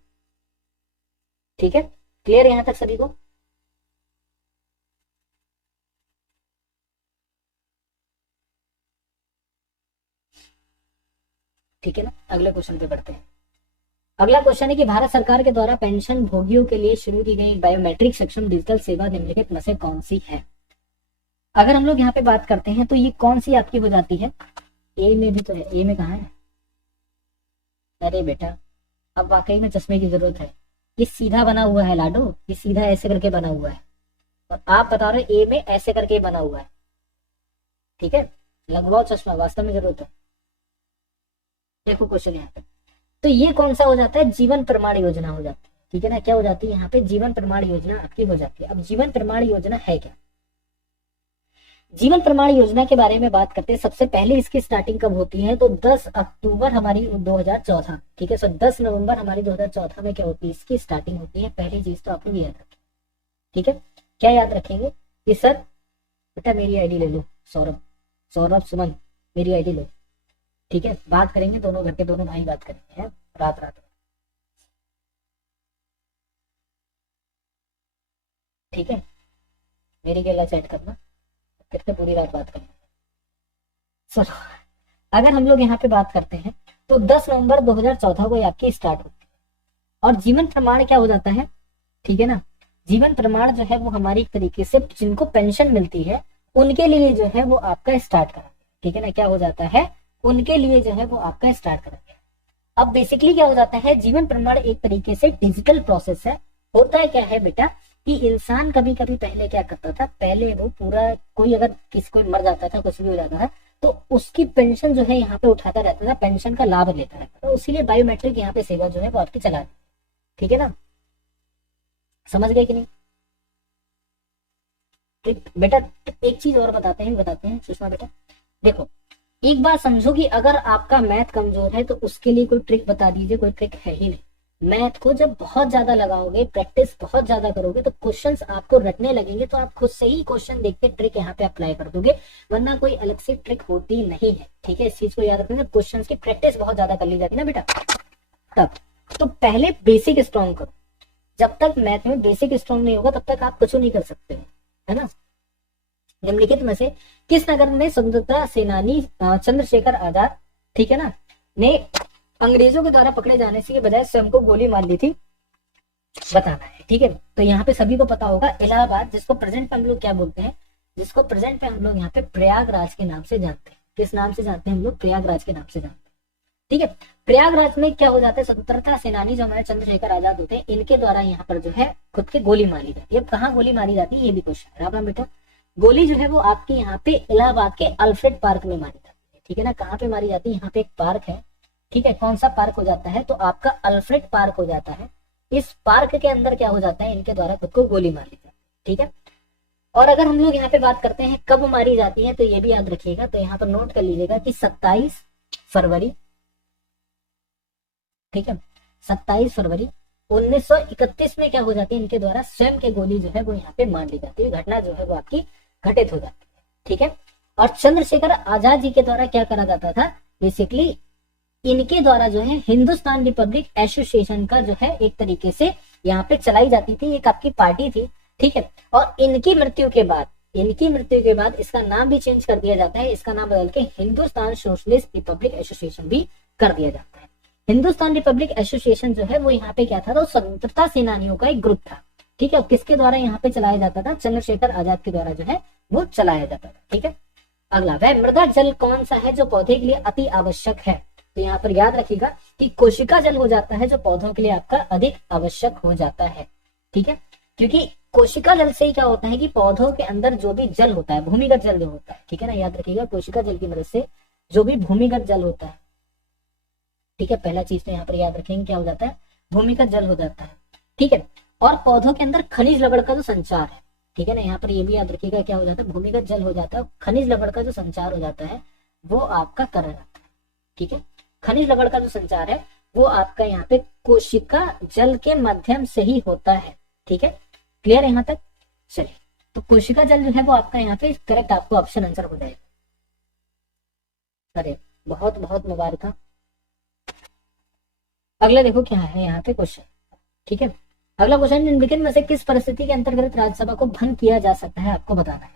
ठीक है, क्लियर यहाँ तक सभी को। ठीक है ना। अगले क्वेश्चन पे बढ़ते हैं। अगला क्वेश्चन है कि भारत सरकार के द्वारा पेंशन भोगियों के लिए शुरू की गई बायोमेट्रिक सक्षम डिजिटल सेवा निम्नलिखित में से कौन सी है। अगर हम लोग यहाँ पे बात करते हैं तो ये कौन सी आपकी हो जाती है, ए में भी तो है, ए में कहाँ है, अरे बेटा अब वाकई में चश्मे की जरूरत है। ये सीधा बना हुआ है लाडो, ये सीधा ऐसे करके बना हुआ है और आप बता रहे ए में ऐसे करके बना हुआ है, ठीक है। लगवाओ चश्मा, वास्तव में जरूरत है। देखो क्वेश्चन यहाँ पे, तो ये कौन सा हो जाता है, जीवन प्रमाण योजना हो जाती है, ठीक है ना। क्या हो जाती है यहाँ पे, जीवन प्रमाण योजना आपकी हो जाती है। अब जीवन प्रमाण योजना है क्या, जीवन प्रमाण योजना के बारे में बात करते हैं। सबसे पहले इसकी स्टार्टिंग कब होती है, तो 10 अक्टूबर हमारी 2014, ठीक है। सो 10 नवंबर हमारी 2014 में क्या होती है, इसकी स्टार्टिंग होती है। पहली चीज तो आपको याद रखें, ठीक है। क्या याद रखेंगे कि सर बेटा मेरी आईडी ले लो, सौरभ सुमन मेरी आईडी लो, ठीक है। बात करेंगे दोनों, घर के दोनों भाई बात करेंगे है? रात में, ठीक है। मेरी गेला चैट करना, फिर से पूरी रात बात करेंगे। चलो अगर हम लोग यहाँ पे बात करते हैं तो 10 नवंबर 2014 को आपकी स्टार्ट होती है। और जीवन प्रमाण क्या हो जाता है, ठीक है ना। जीवन प्रमाण जो है वो हमारी तरीके से जिनको पेंशन मिलती है उनके लिए जो है वो आपका स्टार्ट करेंगे, ठीक है ना। क्या हो जाता है, उनके लिए जो है वो आपका स्टार्ट करेंगे। अब बेसिकली क्या हो जाता है, जीवन प्रमाण एक तरीके से डिजिटल प्रोसेस है। होता है क्या है बेटा कि इंसान कभी कभी पहले क्या करता था, पहले वो पूरा कोई अगर किसी कोई मर जाता था, कुछ भी हो जाता था, तो उसकी पेंशन जो है यहाँ पे उठाता रहता था, पेंशन का लाभ लेता रहता था। इसीलिए बायोमेट्रिक यहाँ पे सेवा जो है वो आपकी चला दी, ठीक है ना। समझ गए कि नहीं बेटा। एक चीज और बताते हैं सुषमा बेटा, देखो एक बात समझो कि अगर आपका मैथ कमजोर है तो उसके लिए कोई ट्रिक बता दीजिए, कोई ट्रिक है ही नहीं। मैथ को जब बहुत ज्यादा लगाओगे, प्रैक्टिस बहुत ज्यादा करोगे तो क्वेश्चंस आपको रटने लगेंगे, तो आप खुद से ही क्वेश्चन देख के ट्रिक यहाँ पे अप्लाई कर दोगे, वरना कोई अलग से ट्रिक होती नहीं है, ठीक है। इस चीज को याद रखना, क्वेश्चन की प्रैक्टिस बहुत ज्यादा कर ली जाती है ना बेटा तब। तो पहले बेसिक स्ट्रॉन्ग करो, जब तक मैथ में बेसिक स्ट्रॉन्ग नहीं होगा तब तक आप कुछ नहीं कर सकते हो, है ना। निम्नलिखित में से किस नगर में स्वतंत्रता सेनानी चंद्रशेखर आजाद, ठीक है ना, ने अंग्रेजों के द्वारा पकड़े जाने से बजाय स्वयं को गोली मार ली थी, बताना है, ठीक है। तो यहाँ पे सभी को पता होगा इलाहाबाद, जिसको प्रेजेंट में हम लोग क्या बोलते हैं, जिसको प्रेजेंट में हम लोग यहाँ पे प्रयागराज के नाम से जानते हैं। किस नाम से जानते हैं हम लोग, प्रयागराज के नाम से जानते हैं, ठीक है। प्रयागराज में क्या हो जाता है, स्वतंत्रता सेनानी जो हमारे चंद्रशेखर आजाद होते हैं, इनके द्वारा यहाँ पर जो है खुद की गोली मारी जाती है। अब कहाँ गोली मारी जाती है ये भी क्वेश्चन है, राम बेटा। गोली जो है वो आपके यहाँ पे इलाहाबाद के अल्फ्रेड पार्क में मारी जाती है, ठीक है ना। कहाँ पे मारी जाती है, यहाँ पे एक पार्क है, ठीक है। कौन सा पार्क हो जाता है, तो आपका अल्फ्रेड पार्क हो जाता है। इस पार्क के अंदर क्या हो जाता है, इनके द्वारा खुद को गोली मार ली जाती है, ठीक है। और अगर हम लोग यहाँ पे बात करते हैं कब मारी जाती है, तो ये भी याद रखिएगा, तो यहाँ पर नोट कर लीजिएगा कि 27 फरवरी, ठीक है, 27 फरवरी 1931 में क्या हो जाती है, इनके द्वारा स्वयं के गोली जो है वो यहाँ पे मार ली जाती है। घटना जो है वो आपकी घटित हो जाती है, ठीक है। और चंद्रशेखर आजाद जी के द्वारा क्या करा जाता था, बेसिकली इनके द्वारा जो है हिंदुस्तान रिपब्लिक एसोसिएशन का जो है एक तरीके से यहाँ पे चलाई जाती थी, एक आपकी पार्टी थी, ठीक है। और इनकी मृत्यु के बाद इसका नाम भी चेंज कर दिया जाता है, इसका नाम बदल के हिंदुस्तान सोशलिस्ट रिपब्लिक एसोसिएशन भी कर दिया जाता है। हिंदुस्तान रिपब्लिक एसोसिएशन जो है वो यहाँ पे क्या था, तो स्वतंत्रता सेनानियों का एक ग्रुप था, ठीक है। किसके द्वारा यहाँ पे चलाया जाता था, चंद्रशेखर आजाद के द्वारा जो है वो चलाया जाता था, ठीक है। अगला, वह मृदा जल कौन सा है जो पौधे के लिए अति आवश्यक है, तो यहाँ पर याद रखिएगा कि कोशिका जल हो जाता है जो पौधों के लिए आपका अधिक आवश्यक हो जाता है, ठीक है। क्योंकि कोशिका जल से ही क्या होता है कि पौधों के अंदर जो भी जल होता है, भूमिगत जल जो होता है, ठीक है ना, याद रखिएगा कोशिका जल की मदद से जो भी भूमिगत जल होता है, ठीक है। पहला चीज तो यहाँ पर याद रखेंगे क्या हो जाता है, भूमिगत जल हो जाता है, ठीक है। और पौधों के अंदर खनिज लवण का जो संचार है, ठीक है ना, यहाँ पर ये भी याद रखिएगा क्या हो जाता है, भूमिगत जल हो जाता है, खनिज लवण का जो संचार हो जाता है वो आपका करा जाता है, ठीक है। खनिज लवण का जो संचार है वो आपका यहाँ पे कोशिका जल के माध्यम से ही होता है, ठीक है। क्लियर है यहाँ तक, चलिए। तो कोशिका जल जो है वो आपका यहाँ पे करेक्ट आपको ऑप्शन आंसर हो जाएगा। अरे बहुत बहुत मुबारक। अगला देखो क्या है यहाँ पे क्वेश्चन, ठीक है। अगला क्वेश्चन, निम्नलिखित में से किस परिस्थिति के अंतर्गत राज्यसभा को भंग किया जा सकता है, आपको बताना है।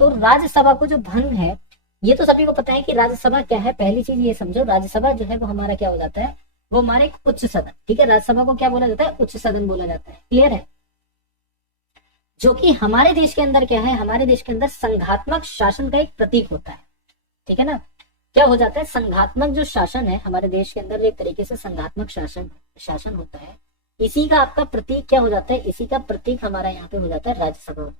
तो राज्यसभा को जो भंग है ये तो सभी को पता है कि राज्यसभा क्या है। पहली चीज ये समझो, राज्यसभा जो है वो हमारा क्या हो जाता है, वो हमारा एक उच्च सदन, ठीक है। राज्यसभा को क्या बोला जाता है, उच्च सदन बोला जाता है, क्लियर है। जो कि हमारे देश के अंदर क्या है, हमारे देश के अंदर संघात्मक शासन का एक प्रतीक होता है, ठीक है ना। क्या हो जाता है, संघात्मक जो शासन है हमारे देश के अंदर, एक तरीके से संघात्मक शासन होता है। इसी का आपका प्रतीक क्या हो जाता है, इसी का प्रतीक हमारा यहाँ पे हो जाता है राज्यसभा,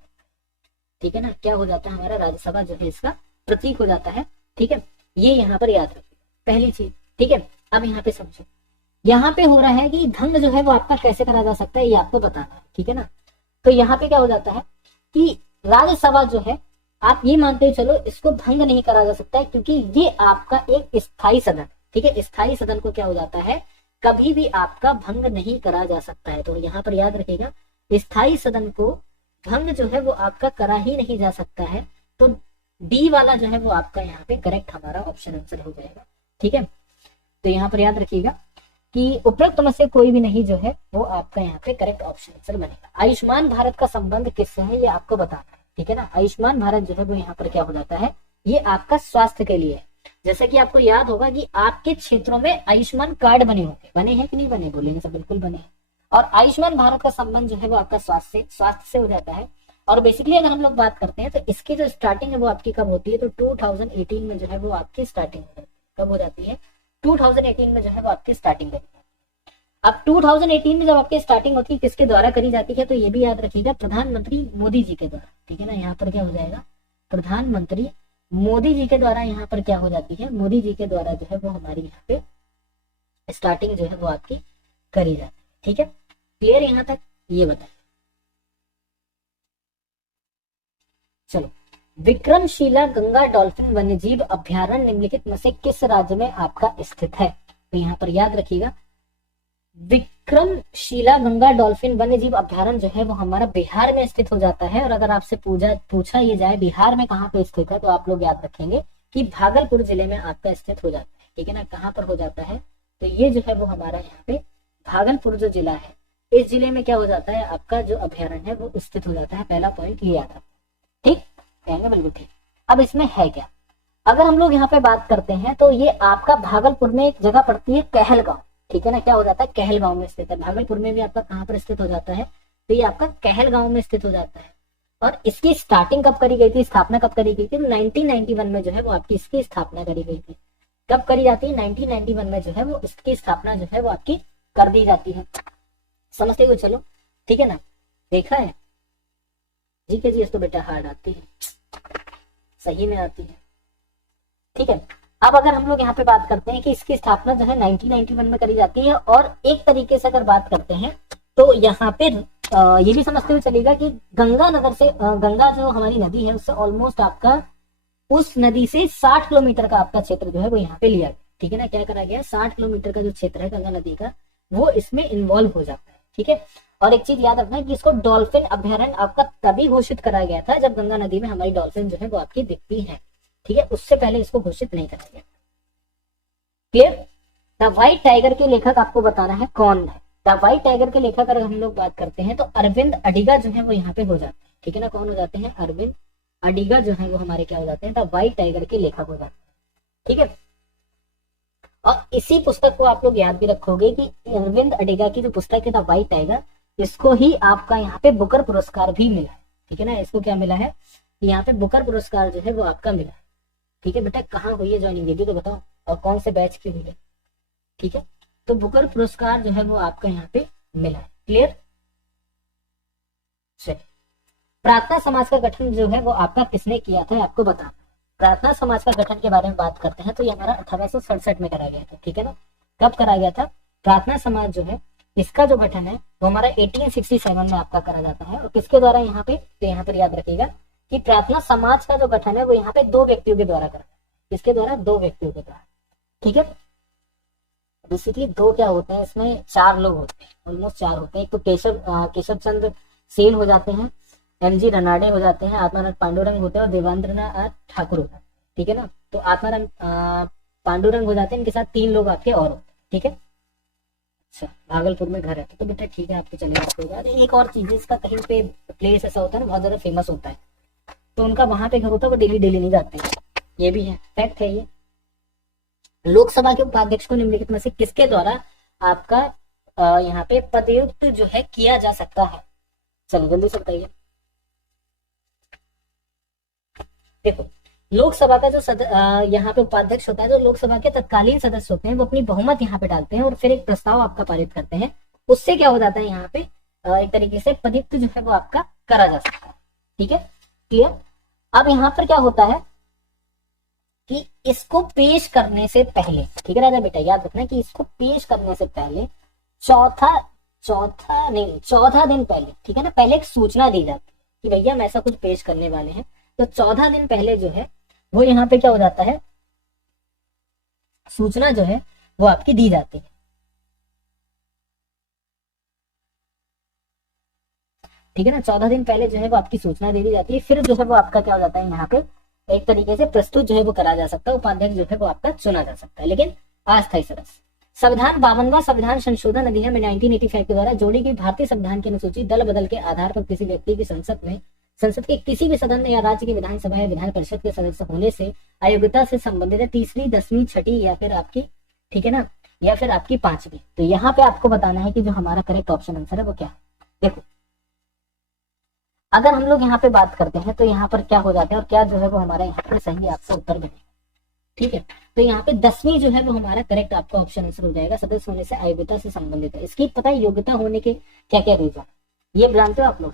ठीक है ना। क्या हो जाता है, हमारा राज्यसभा जो है इसका प्रतीक हो जाता है, ठीक है। ये यहाँ पर याद रखिए पहली चीज, ठीक है। अब यहाँ पे समझो, यहाँ पे हो रहा है कि भंग जो है वो आपका कैसे करा जा सकता है, ये आपको बताना है, ठीक है ना। तो यहाँ पे क्या हो जाता है कि राज्यसभा जो है, आप ये मानते हो चलो इसको भंग नहीं करा जा सकता है, क्योंकि ये आपका एक स्थायी सदन, ठीक है। स्थायी सदन को क्या हो जाता है, कभी भी आपका भंग नहीं करा जा सकता है। तो यहाँ पर याद रखिएगा, स्थायी सदन को भंग जो है वो आपका करा ही नहीं जा सकता है। तो डी वाला जो है वो आपका यहाँ पे करेक्ट हमारा ऑप्शन आंसर हो जाएगा, ठीक है। तो यहाँ पर याद रखिएगा कि उपरोक्त में से कोई भी नहीं जो है वो आपका यहाँ पे करेक्ट ऑप्शन आंसर बनेगा। आयुष्मान भारत का संबंध किससे है, ये आपको बताना है, ठीक है ना। आयुष्मान भारत जो है वो यहाँ पर क्या हो जाता है, ये आपका स्वास्थ्य के लिए है। जैसे कि आपको याद होगा कि आपके क्षेत्रों में आयुष्मान कार्ड बने होंगे, बने हैं कि नहीं बने, बोलेंगे सब बिल्कुल बने हैं। और आयुष्मान भारत का संबंध जो है वो आपका स्वास्थ्य से हो जाता है। और बेसिकली अगर हम लोग बात करते हैं तो इसकी जो स्टार्टिंग है वो आपकी कब होती है, तो 2018 में जो है वो आपकी स्टार्टिंग कब हो जाती है, 2018 में जो है वो आपकी स्टार्टिंग करी जाती है। अब 2018 में जब आपकी स्टार्टिंग होती है किसके द्वारा करी जाती है, तो ये भी याद रखिएगा, प्रधानमंत्री मोदी जी के द्वारा, ठीक है ना। यहाँ पर क्या हो जाएगा, प्रधानमंत्री मोदी जी के द्वारा यहाँ पर क्या हो जाती है, मोदी जी के द्वारा जो है वो हमारी यहाँ पे स्टार्टिंग जो है वो आपकी करी जाती है, ठीक है। क्लियर यहाँ तक, ये बताइए। चलो, विक्रमशिला गंगा डॉल्फिन वन्यजीव अभ्यारण्य निम्नलिखित में से किस राज्य में आपका स्थित है, तो यहाँ पर याद रखिएगा, विक्रमशिला गंगा डॉल्फिन वन्यजीव अभ्यारण्य जो है वो हमारा बिहार में स्थित हो जाता है। और अगर आपसे पूछा ये जाए बिहार में कहाँ पे स्थित है, तो आप लोग याद रखेंगे कि भागलपुर जिले में आपका स्थित हो जाता है, ठीक है ना। कहाँ पर हो जाता है, तो ये जो है वो हमारा यहाँ पे भागलपुर जो जिला है, इस जिले में क्या हो जाता है, आपका जो अभ्यारण्य है वो स्थित हो जाता है। पहला पॉइंट ये याद रखो, ठीक कहेंगे, बिल्कुल ठीक। अब इसमें है क्या, अगर हम लोग यहाँ पे बात करते हैं तो ये आपका भागलपुर में एक जगह पड़ती है कहलगांव, ठीक है ना। क्या हो जाता है, कहलगांव में स्थित है। भागलपुर में भी आपका कहाँ पर स्थित हो जाता है, तो ये आपका कहलगांव में स्थित हो जाता है। और इसकी स्टार्टिंग कब करी गई थी, स्थापना कब करी गई थी, 1991 में जो है वो आपकी इसकी स्थापना करी गई थी। कब करी जाती है, 1991 में जो है वो इसकी स्थापना जो है वो आपकी कर दी जाती है। समझते हो, चलो ठीक है ना। देखा है जी के जी, तो बेटा हार्ड आती है, सही में आती है, ठीक है। अब अगर हम लोग यहाँ पे बात करते हैं कि इसकी स्थापना जो है 1991 में करी जाती है। और एक तरीके से अगर बात करते हैं तो यहाँ पे ये भी समझते हुए चलेगा कि गंगा नगर से गंगा जो हमारी नदी है उससे ऑलमोस्ट आपका उस नदी से 60 किलोमीटर का आपका क्षेत्र जो है वो यहाँ पे लिया गया, ठीक है ना। क्या करा गया, 60 किलोमीटर का जो क्षेत्र है गंगा नदी का वो इसमें इन्वॉल्व हो जाता है, ठीक है। और एक चीज याद रखना है कि इसको डॉल्फिन अभ्यारण्य आपका तभी घोषित करा गया था जब गंगा नदी में हमारी डॉल्फिन जो है वो आपकी दिखती है, ठीक है। उससे पहले इसको घोषित नहीं करा गया। क्लियर। द व्हाइट टाइगर के लेखक आपको बताना है कौन है। द व्हाइट टाइगर के लेखक अगर हम लोग बात करते हैं तो अरविंद अडिगा जो है वो यहाँ पे हो जाते हैं, ठीक है ना। कौन हो जाते हैं, अरविंद अडिगा जो है वो हमारे क्या हो जाते हैं, द व्हाइट टाइगर के लेखक हो जाते हैं, ठीक है। और इसी पुस्तक को आप लोग याद भी रखोगे कि अरविंद अडिगा की जो पुस्तक है द व्हाइट टाइगर, इसको ही आपका यहाँ पे बुकर पुरस्कार भी मिला है, ठीक है ना। इसको क्या मिला है, यहाँ पे बुकर पुरस्कार जो है वो आपका मिला है, ठीक है। बेटा कहाँ हुई है ज्वाइनिंग, ये भी तो बताओ, और कौन से बैच की हुई है, ठीक है। तो बुकर पुरस्कार जो है वो आपका यहाँ पे मिला है। क्लियर। चलिए, प्रार्थना समाज का गठन जो है वो आपका किसने किया था, आपको बताना। प्रार्थना समाज का गठन के बारे में बात करते हैं तो ये हमारा 1867 में करा गया था, ठीक है ना। कब करा गया था, प्रार्थना समाज जो है इसका जो गठन है वो हमारा 1867 में आपका करा जाता है। और किसके द्वारा यहाँ पे, तो यहाँ पर याद रखिएगा कि प्रार्थना समाज का जो गठन है वो यहाँ पे 2 व्यक्तियों के द्वारा करा, किसके द्वारा, 2 व्यक्तियों के द्वारा, ठीक है। बेसिकली 2 क्या होते हैं इसमें, 4 लोग होते हैं, ऑलमोस्ट 4 होते हैं। एक तो केशव चंद्र सेन हो जाते हैं, एमजी रनाडे हो जाते हैं, आत्माराम पांडुरंग होते हैं और देवेंद्रनाथ ठाकुर होता है, ठीक है ना। तो आत्माराम पांडुरंग हो जाते हैं, इनके साथ 3 लोग आपके और होते हैं, ठीक है। अच्छा, भागलपुर में घर है तो बेटा ठीक है, आपको चलेगा। एक और चीज, इसका कहीं पे प्लेस ऐसा होता है ना बहुत ज्यादा फेमस होता है, तो उनका वहां पे घर होता है, वो डेली नहीं जाते हैं, ये भी है, फैक्ट है ये। लोकसभा के उपाध्यक्ष को निम्नलिखित में से किसके द्वारा आपका यहाँ पे पदयुक्त जो है किया जा सकता है? चलो जल्दी से बताइए। देखो, लोकसभा का जो यहाँ पे उपाध्यक्ष होता है, जो लोकसभा के तत्कालीन सदस्य होते हैं, वो अपनी बहुमत यहाँ पे डालते हैं और फिर एक प्रस्ताव आपका पारित करते हैं। उससे क्या हो जाता है, यहाँ पे एक तरीके से पदयुक्त जो है वो आपका करा जा सकता है। ठीक है, क्लियर। अब यहाँ पर क्या होता है कि इसको पेश करने से पहले, ठीक है राजा बेटा, याद रखना कि इसको पेश करने से पहले चौथा दिन पहले, ठीक है ना, पहले एक सूचना दी जाती है कि भैया हम ऐसा कुछ पेश करने वाले हैं। तो 14 दिन पहले जो है वो यहाँ पे क्या हो जाता है, सूचना जो है वो आपकी दी जाती है। ठीक है ना, 14 दिन पहले जो है वो आपकी सूचना दे दी जाती है। फिर जो है वो आपका क्या हो जाता है, यहाँ पे एक तरीके से प्रस्तुत जो है वो करा जा सकता है, उपाध्यक्ष जो है वो आपका चुना जा सकता है, लेकिन अस्थायी सदस्य। संविधान 52वां संविधान संशोधन अधिनियम में 1985 के द्वारा जोड़ी गई भारतीय संविधान की अनुसूची दल बदल के आधार पर किसी व्यक्ति की संसद के किसी भी सदन या राज्य की विधानसभा या विधान परिषद के सदस्य होने से अयोग्यता से संबंधित है, तीसरी, 10वीं, छठी या फिर आपकी, ठीक है ना, या फिर आपकी 5वीं। तो यहाँ पे आपको बताना है कि जो हमारा करेक्ट ऑप्शन आंसर है वो क्या है। देखो, अगर हम लोग यहाँ पे बात करते हैं तो यहाँ पर क्या हो जाता है और क्या जो है वो हमारा यहाँ पे सही आपका उत्तर बनेगा। ठीक है, तो यहाँ पे 10वीं जो है वो हमारा करेक्ट आपका ऑप्शन आंसर हो जाएगा, सदस्य होने से अयोग्यता से संबंधित है। इसकी पता है योग्यता होने के क्या क्या रीजन, ये जानते हो आप लोग?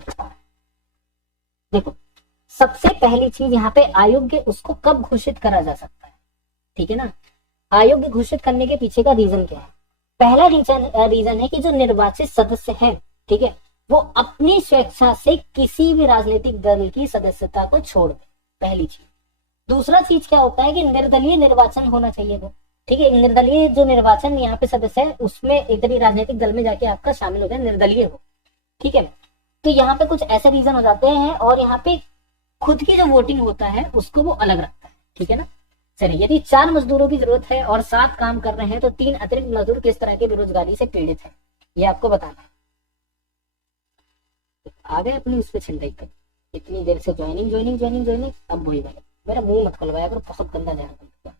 देखो, सबसे पहली चीज यहाँ पे अयोग्य उसको कब घोषित करा जा सकता है, ठीक है ना। अयोग्य घोषित करने के पीछे का रीजन क्या है? पहला रीजन है कि जो निर्वाचित सदस्य है, ठीक है, वो अपनी स्वेच्छा से किसी भी राजनीतिक दल की सदस्यता को छोड़ दे, पहली चीज। दूसरा चीज क्या होता है कि निर्दलीय निर्वाचन होना चाहिए वो, ठीक है, निर्दलीय जो निर्वाचन यहाँ पे सदस्य है उसमें एक तरीके राजनीतिक दल में जाके आपका शामिल हो जाए, निर्दलीय हो, ठीक है। तो यहाँ पे कुछ ऐसे रीजन हो जाते हैं और यहाँ पे खुद की जो वोटिंग होता है उसको वो अलग रखता है, ठीक है ना। चलिए, यदि 4 मजदूरों की जरूरत है और 7 काम कर रहे हैं तो 3 अतिरिक्त मजदूर किस तरह की बेरोजगारी से पीड़ित है, ये आपको बताना है। आ गए अपनी उस पर छिंटाई कर, इतनी देर से ज्वाइनिंग, अब वही वाले मेरा मुंह मत खुलवाया करो, बहुत गंदा जा रहा है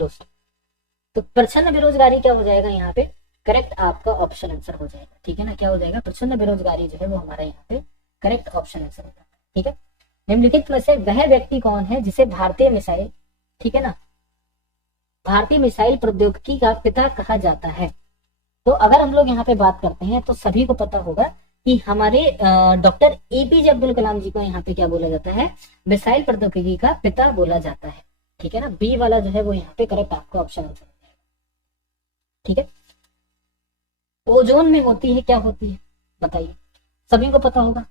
दोस्तों। तो प्रच्छन्न बेरोजगारी क्या हो जाएगा यहाँ पे, करेक्ट आपका ऑप्शन आंसर हो जाएगा, ठीक है ना। क्या हो जाएगा, प्रच्छन्न बेरोजगारी जो है वो हमारा यहाँ पे करेक्ट ऑप्शन आंसर होगा, ठीक है। निम्नलिखित में से वह व्यक्ति कौन है जिसे भारतीय मिसाइल, ठीक है ना, भारतीय मिसाइल प्रौद्योगिकी का पिता कहा जाता है? तो अगर हम लोग यहाँ पे बात करते हैं तो सभी को पता होगा कि हमारे डॉक्टर एपीजे अब्दुल कलाम जी को यहाँ पे क्या बोला जाता है, मिसाइल प्रौद्योगिकी का पिता बोला जाता है, ठीक है ना। बी वाला जो है वो यहाँ पे करेक्ट आपका ऑप्शन आंसर हो जाएगा, ठीक है। ओजोन में होती है, क्या होती है बताइए, सभी को पता होगा।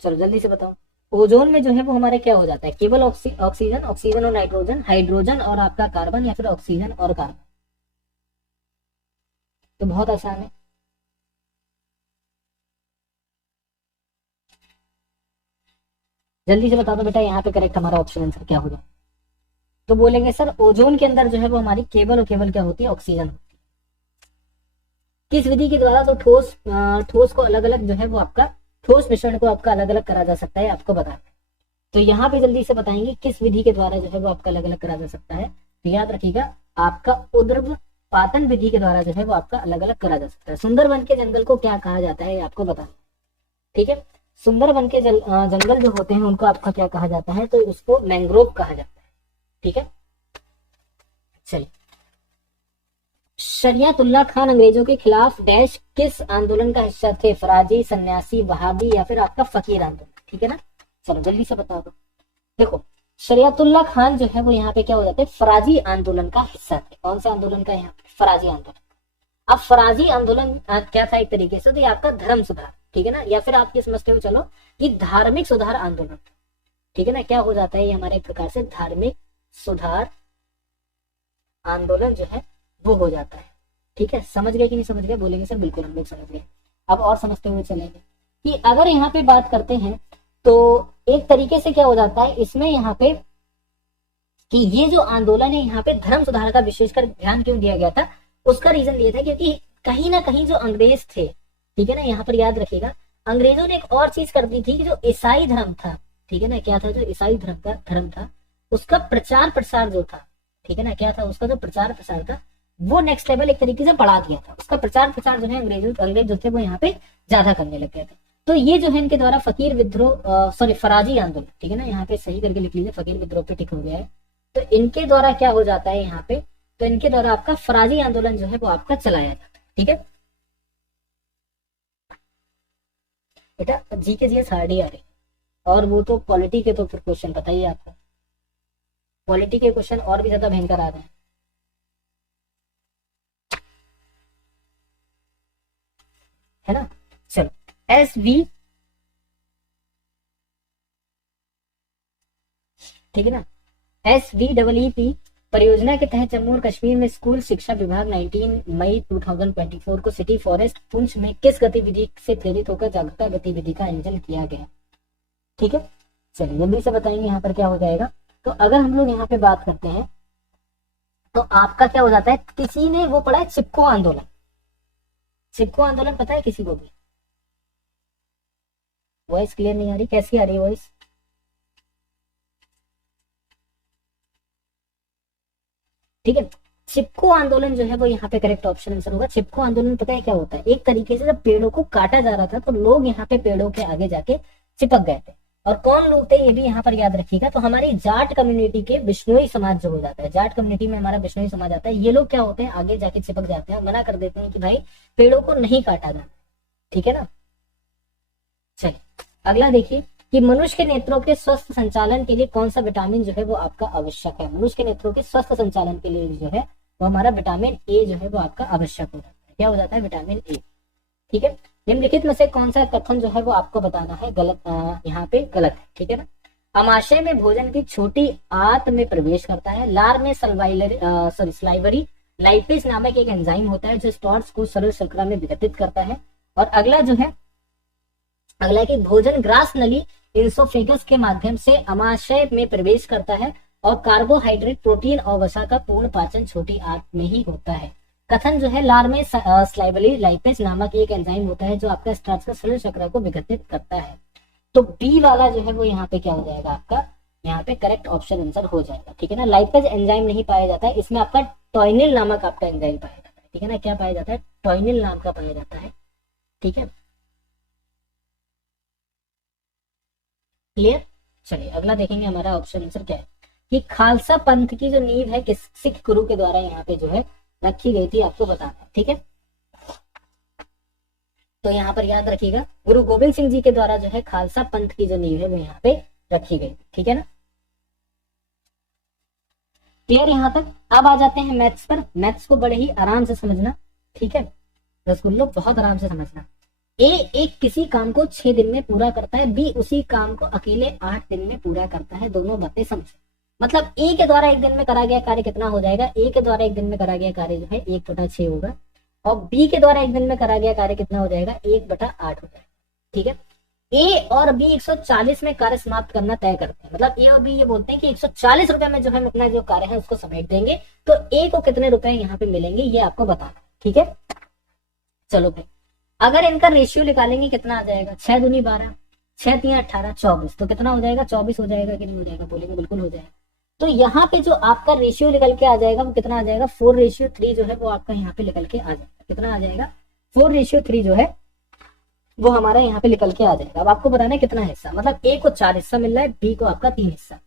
चलो जल्दी से बताओ, ओजोन में जो है वो हमारे क्या हो जाता है, केवल ऑक्सीजन और नाइट्रोजन, हाइड्रोजन और आपका कार्बन, या फिर ऑक्सीजन और कार्बन? तो बहुत आसान है, जल्दी से बता दो बेटा, यहाँ पे करेक्ट हमारा ऑप्शन आंसर क्या होगा। तो बोलेंगे सर ओजोन के अंदर जो है वो हमारी केवल और केवल क्या होती है, ऑक्सीजन होती है। किस विधि के द्वारा तो ठोस को अलग अलग जो है वो आपका ठोस मिश्रण को आपका अलग अलग करा जा सकता है, आपको बताना है। तो यहाँ पे जल्दी से बताएंगे किस विधि के द्वारा जो है वो आपका अलग अलग करा जा सकता है। तो याद रखिएगा, आपका उर्ध्वपातन विधि के द्वारा जो है वो आपका अलग अलग करा जा सकता है। सुंदरबन के जंगल को क्या कहा जाता है, आपको बताना, ठीक है। सुंदरबन के जंगल जो होते हैं उनको आपका क्या कहा जाता है, तो उसको मैंग्रोव कहा जाता है, ठीक है। चलिए, शरियतुल्लाह खान अंग्रेजों के खिलाफ डैश किस आंदोलन का हिस्सा थे, फराजी, सन्यासी, वहाबी या फिर आपका फकीर आंदोलन, ठीक है ना। चलो जल्दी से बता दो। देखो, शरियतुल्लाह खान जो है वो यहाँ पे क्या हो जाते हैं, फराजी आंदोलन का हिस्सा थे। कौन से आंदोलन का, यहाँ पे फराजी आंदोलन। अब फराजी आंदोलन क्या था, एक तरीके से तो ये आपका धर्म सुधार, ठीक है ना, या फिर आप ये समझते हो चलो कि धार्मिक सुधार आंदोलन, ठीक है ना। क्या हो जाता है, ये हमारे एक प्रकार से धार्मिक सुधार आंदोलन जो है वो हो जाता है, ठीक है। समझ गए कि नहीं समझ गए, बोलेंगे सर बिल्कुल हम लोग समझ गए। अब और समझते हुए चलेंगे कि अगर यहाँ पे बात करते हैं तो एक तरीके से क्या हो जाता है इसमें यहाँ पे कि ये जो आंदोलन है यहाँ पे धर्म सुधार का विशेषकर ध्यान क्यों दिया गया था, उसका रीजन ये था क्योंकि कहीं ना कहीं जो अंग्रेज थे, ठीक है ना, यहाँ पर याद रखिएगा, अंग्रेजों ने एक और चीज कर दी थी कि जो ईसाई धर्म था, ठीक है ना, क्या था, जो ईसाई धर्म था उसका प्रचार प्रसार जो था, ठीक है ना, क्या था, उसका जो प्रचार प्रसार था वो नेक्स्ट लेवल एक तरीके से बढ़ा दिया था। उसका प्रचार प्रसार जो है अंग्रेज जो थे वो यहाँ पे ज्यादा करने लग गए थे। तो ये जो है इनके द्वारा फकीर विद्रोह, सॉरी फराजी आंदोलन, ठीक है ना, यहाँ पे सही करके लिख लीजिए, फकीर विद्रोह पे टिक हो गया है। तो इनके द्वारा क्या हो जाता है यहाँ पे, तो इनके द्वारा आपका फराजी आंदोलन जो है वो आपका चलाया जाता है। ठीक है बेटा, जी के जीएस हार्ड ही आ रही है, और वो तो पॉलिटी के तो फिर क्वेश्चन बताइए आपको, पॉलिटी के क्वेश्चन और भी ज्यादा भयंकर आ रहे हैं, है ना। चलो, एस वी, ठीक है ना, S V double E P परियोजना के तहत जम्मू और कश्मीर में स्कूल शिक्षा विभाग 19 मई 2024 को सिटी फॉरेस्ट पुंछ में किस गतिविधि से प्रेरित होकर जागरूकता गतिविधि का आयोजन किया गया। ठीक है, चलिए जल्दी से बताएंगे यहाँ पर क्या हो जाएगा। तो अगर हम लोग यहाँ पे बात करते हैं तो आपका क्या हो जाता है, किसी ने वो पढ़ा है चिपको आंदोलन, चिपको आंदोलन पता है किसी को भी? वॉइस क्लियर नहीं आ रही, कैसी आ रही है वॉइस? ठीक है, चिपको आंदोलन जो है वो यहाँ पे करेक्ट ऑप्शन आंसर होगा। चिपको आंदोलन पता है क्या होता है, एक तरीके से जब पेड़ों को काटा जा रहा था तो लोग यहाँ पे पेड़ों के आगे जाके चिपक गए थे। और कौन लोग थे ये भी यहाँ पर याद रखिएगा, तो हमारी जाट कम्युनिटी के बिश्नोई समाज जो हो जाता है, जाट कम्युनिटी में हमारा बिश्नोई समाज आता है, ये लोग क्या होते हैं आगे जाके चिपक जाते हैं, मना कर देते हैं कि भाई पेड़ों को नहीं काटा जाना। ठीक है ना, चलिए अगला देखिए कि मनुष्य के नेत्रों के स्वस्थ संचालन के लिए कौन सा विटामिन जो है वो आपका आवश्यक है। मनुष्य के नेत्रों के स्वस्थ संचालन के लिए जो है वो हमारा विटामिन ए जो है वो आपका आवश्यक हो जाता है। क्या हो जाता है? Vitamin A. ठीक है, निम्नलिखित में से कौन सा कथन जो है वो आपको बताना है गलत, यहाँ पे गलत है। ठीक है ना, अमाशय में भोजन की छोटी आंत में प्रवेश करता है। लार में सलाइवरी लाइपेज नामक एक एंजाइम होता है जो स्टार्च को सरल शर्करा में विघटित करता है। और अगला जो है, अगला है कि भोजन ग्रास नली इंसोफेगस के माध्यम से अमाशय में प्रवेश करता है और कार्बोहाइड्रेट प्रोटीन और वसा का पूर्ण पाचन छोटी आंत में ही होता है। कथन जो है, लार में स्लाइवली लाइपेज नामक एक एंजाइम होता है जो आपका स्टार्च का सरल शर्करा को विघटित करता है। तो बी वाला जो है वो यहाँ पे क्या हो जाएगा आपका, यहाँ पे करेक्ट ऑप्शन आंसर हो जाएगा। ठीक है ना, लाइपेज एंजाइम नहीं पाया जाता है इसमें, आपका टॉइनिल नामक आपका एंजाइम पाया जाता है। ठीक है ना, क्या पाया जाता है? टॉइनिल नाम का पाया जाता है। ठीक है, क्लियर। चलिए अगला देखेंगे हमारा ऑप्शन आंसर क्या है कि खालसा पंथ की जो नींव है किस सिख गुरु के द्वारा यहाँ पे जो है रखी गई थी, आपको बताना है। ठीक है, तो यहाँ पर याद रखिएगा गुरु गोविंद सिंह जी के द्वारा जो है खालसा पंथ की जो नींव है वो यहाँ पे रखी गई। ठीक है ना, क्लियर यहाँ तक। अब आ जाते हैं मैथ्स पर। मैथ्स को बड़े ही आराम से समझना, ठीक है रसगुल्लो, बहुत आराम से समझना। ए एक किसी काम को 6 दिन में पूरा करता है, बी उसी काम को अकेले 8 दिन में पूरा करता है। दोनों बातें समझो। मतलब ए के द्वारा 1 दिन में करा गया कार्य कितना हो जाएगा? ए के द्वारा 1 दिन में करा गया कार्य जो है 1/6 होगा, और बी के द्वारा 1 दिन में करा गया कार्य कितना हो जाएगा? 1/8 हो जाएगा। ठीक है, ए और बी 140 में कार्य समाप्त करना तय करते हैं। मतलब ए और बी ये बोलते हैं कि 140 रुपए में जो हम अपना जो कार्य है उसको समेट देंगे, तो ए को कितने रुपए यहाँ पे मिलेंगे ये आपको बताना है। ठीक है, चलो भाई, अगर इनका रेशियो निकालेंगे कितना आ जाएगा? 6 दूनी 12, 6 3 18 24, तो कितना हो जाएगा? 24 हो जाएगा कि नहीं हो जाएगा? बोलेंगे बिल्कुल हो जाएगा। तो यहाँ पे जो आपका रेशियो निकल के आ जाएगा वो कितना आ जाएगा? 4:3 जो है वो आपका यहाँ पे निकल के आ जाएगा। कितना आ जाएगा? 4:3 जो है वो हमारा यहाँ पे निकल के आ जाएगा। अब आपको बताना है कितना हिस्सा, मतलब ए को 4 हिस्सा मिल रहा है, बी को आपका 3 हिस्सा,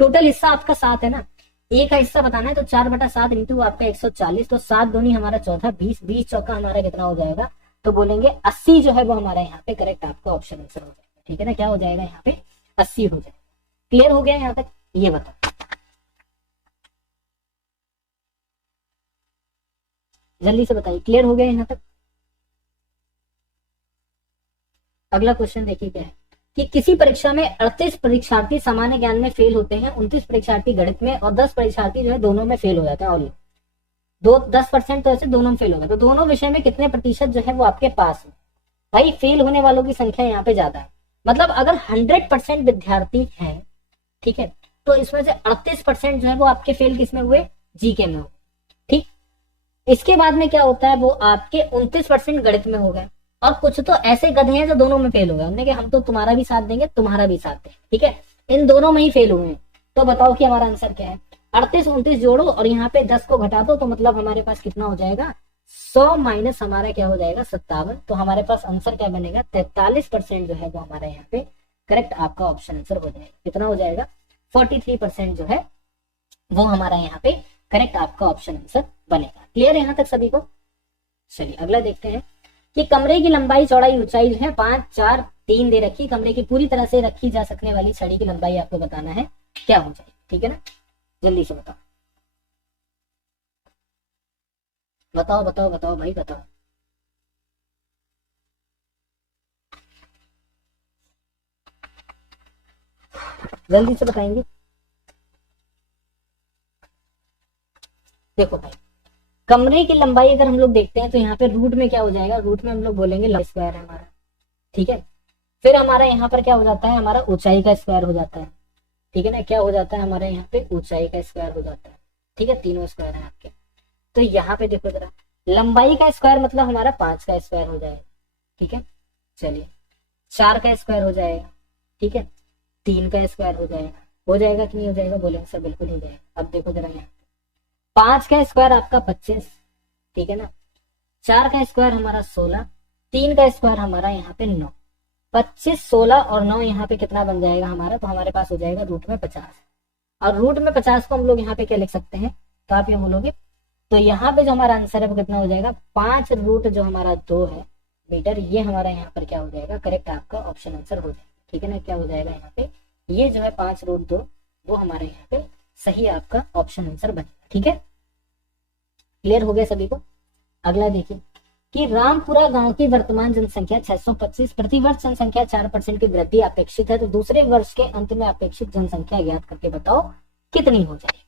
टोटल हिस्सा आपका 7 है ना। ए का हिस्सा बताना है तो 4/7 इंटू आपका 140, तो 7 दूनी हमारा 14, 20, 20 चौका हमारा कितना हो जाएगा? तो बोलेंगे 80 जो है वो हमारा यहाँ पे करेक्ट आपका ऑप्शन आंसर हो जाएगा। ठीक है ना, क्या हो जाएगा यहाँ पे? 80 हो जाएगा। क्लियर हो गया यहाँ तक? ये बताओ, जल्दी से बताइए, क्लियर हो गया यहाँ तक? अगला क्वेश्चन देखिए क्या है कि किसी परीक्षा में 38 परीक्षार्थी सामान्य ज्ञान में फेल होते हैं, 29 परीक्षार्थी गणित में और 10 परीक्षार्थी जो है दोनों में फेल हो जाते हैं। और 10% तो ऐसे दोनों में फेल हो गए, तो दोनों विषय में कितने प्रतिशत जो है वो आपके पास है? भाई फेल होने वालों की संख्या यहाँ पे ज्यादा है। मतलब अगर 100% विद्यार्थी है, ठीक है, तो इसमें से 38% जो है वो आपके फेल किसमें हुए? जीके में हुए। ठीक, इसके बाद में क्या होता है, वो आपके 29% गणित में हो गए। और कुछ तो ऐसे गधे हैं जो दोनों में फेल हो गए, हमने कि हम तो तुम्हारा भी साथ देंगे तुम्हारा भी साथ देंगे, ठीक है, इन दोनों में ही फेल हुए हैं। तो बताओ कि हमारा आंसर क्या है। 38 29 जोड़ो और यहाँ पे 10 को घटा दो, तो मतलब हमारे पास कितना हो जाएगा, 100 माइनस हमारा क्या हो जाएगा 57। तो हमारे पास आंसर क्या बनेगा, 43% जो है वो हमारा यहाँ पे करेक्ट आपका ऑप्शन आंसर हो जाएगा। कितना हो जाएगा, 43% जो है वो हमारा यहाँ पे करेक्ट आपका ऑप्शन आंसर बनेगा। क्लियर है यहाँ तक सभी को। चलिए अगला देखते हैं कि कमरे की लंबाई चौड़ाई ऊंचाई जो है 5 4 3 दे रखी। कमरे की पूरी तरह से रखी जा सकने वाली छड़ी की लंबाई आपको बताना है क्या हो जाएगी, ठीक है ना, जल्दी से बताओ बताओ बताओ बताओ भाई बताओ। जल्दी से बताएंगे। देखो भाई, कमरे की लंबाई अगर हम लोग देखते हैं तो यहाँ पे रूट में क्या हो जाएगा, रूट में हम लोग बोलेंगे स्क्वायर है हमारा, ठीक है। फिर हमारा यहाँ पर क्या हो जाता है, हमारा ऊंचाई का स्क्वायर हो जाता है, ठीक है ना, क्या हो जाता है हमारे यहाँ पे ऊंचाई का स्क्वायर हो जाता है, ठीक है, तीनों स्क्वायर है आपके। तो यहाँ पे देखो जरा, लंबाई का स्क्वायर मतलब हमारा 5 का स्क्वायर हो जाएगा, ठीक है। चलिए 4 का स्क्वायर हो जाएगा, ठीक है, 3 का स्क्वायर हो जाएगा कि नहीं हो जाएगा, बोलेंगे सर बिल्कुल हो जाएगा। अब देखो जरा यहाँ 5 का स्क्वायर आपका 25, ठीक है ना, 4 का स्क्वायर हमारा 16, 3 का स्क्वायर हमारा यहाँ पे 9, 25 16 और 9 यहाँ पे कितना बन जाएगा हमारा, तो हमारे पास हो जाएगा रूट में 50। और रूट में 50 को हम लोग यहाँ पे क्या लिख सकते हैं, तो आप ये बोलोगे, तो यहाँ पे जो हमारा आंसर है वो कितना हो जाएगा, 5 रूट जो हमारा 2 है मीटर, ये हमारा यहाँ पर क्या हो जाएगा, करेक्ट आपका ऑप्शन आंसर हो जाएगा, ठीक है ना। क्या हो जाएगा यहाँ पे, ये जो है 5 रूट 2 वो हमारे यहाँ पे सही आपका ऑप्शन आंसर बनेगा, ठीक है। क्लियर हो गया सभी को। अगला देखिए कि रामपुरा गांव की वर्तमान जनसंख्या 625, प्रतिवर्ष जनसंख्या 4% की वृद्धि अपेक्षित है, तो दूसरे वर्ष के अंत में अपेक्षित जनसंख्या ज्ञात करके बताओ कितनी हो जाएगी,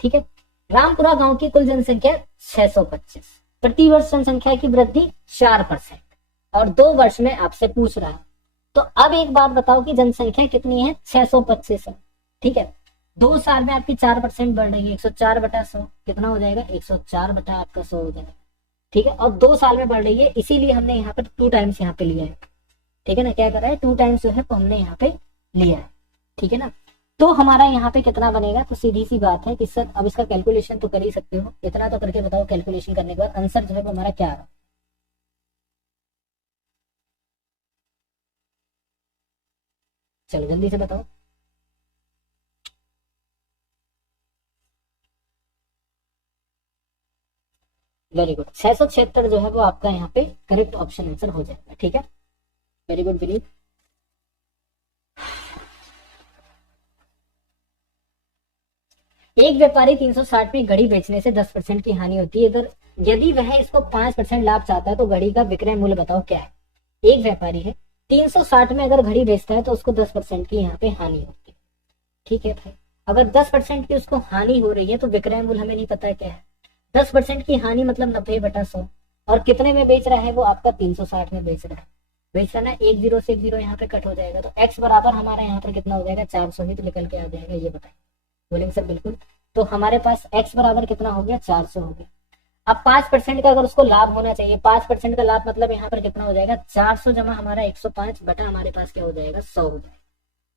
ठीक है। रामपुरा गांव की कुल जनसंख्या 625, प्रतिवर्ष जनसंख्या की वृद्धि 4% और 2 वर्ष में आपसे पूछ रहा है। तो अब एक बात बताओ कि जनसंख्या कितनी है, 625 है, ठीक है। 2 साल में आपकी 4% बढ़ रही है, 104 बटा 100 कितना हो जाएगा, 104 बटा आपका 100 हो जाएगा, ठीक है। और 2 साल में बढ़ रही है, इसीलिए हमने यहाँ पर 2 टाइम्स यहाँ पे लिया है, ठीक है ना, क्या कर रहा है 2 टाइम्स जो है तो हमने यहाँ पे लिया है, ठीक है ना। तो हमारा यहाँ पे कितना बनेगा, तो सीधी सी बात है कि सर अब इसका कैलकुलेशन तो कर ही सकते हो, इतना तो करके बताओ कैलकुलेशन करने के बाद आंसर जो है वो हमारा क्या आ रहा है। चलो जल्दी से बताओ। वेरी गुड, 676 जो है वो आपका यहाँ पे करेक्ट ऑप्शन आंसर हो जाएगा, ठीक है। Very good Vineet. एक व्यापारी 360 में घड़ी बेचने से 10% की हानि होती है, अगर यदि वह इसको 5% लाभ चाहता है तो घड़ी का विक्रय मूल्य बताओ क्या है। एक व्यापारी है 360 में अगर घड़ी बेचता है तो उसको 10% की यहाँ पे हानि होती है, ठीक है भाई। अगर 10% की उसको हानि हो रही है तो विक्रय मूल्य हमें नहीं पता है क्या है। 10% की हानि मतलब 90/100, और कितने में बेच रहा है वो आपका 360 में बेच रहा है। बेच रहा है ना, एक जीरो से एक जीरो यहाँ पे कट हो जाएगा, तो x बराबर हमारा यहाँ पर कितना हो जाएगा 400 ही तो निकल के आ जाएगा, ये बताइए। बोलेंगे सर बिल्कुल। तो हमारे पास x बराबर कितना हो गया 400 हो गया। अब 5% का अगर उसको लाभ होना चाहिए, 5% का लाभ मतलब यहाँ पर कितना हो जाएगा 400 जमा हमारा 105 बटा हमारे पास क्या हो जाएगा 100 हो जाएगा।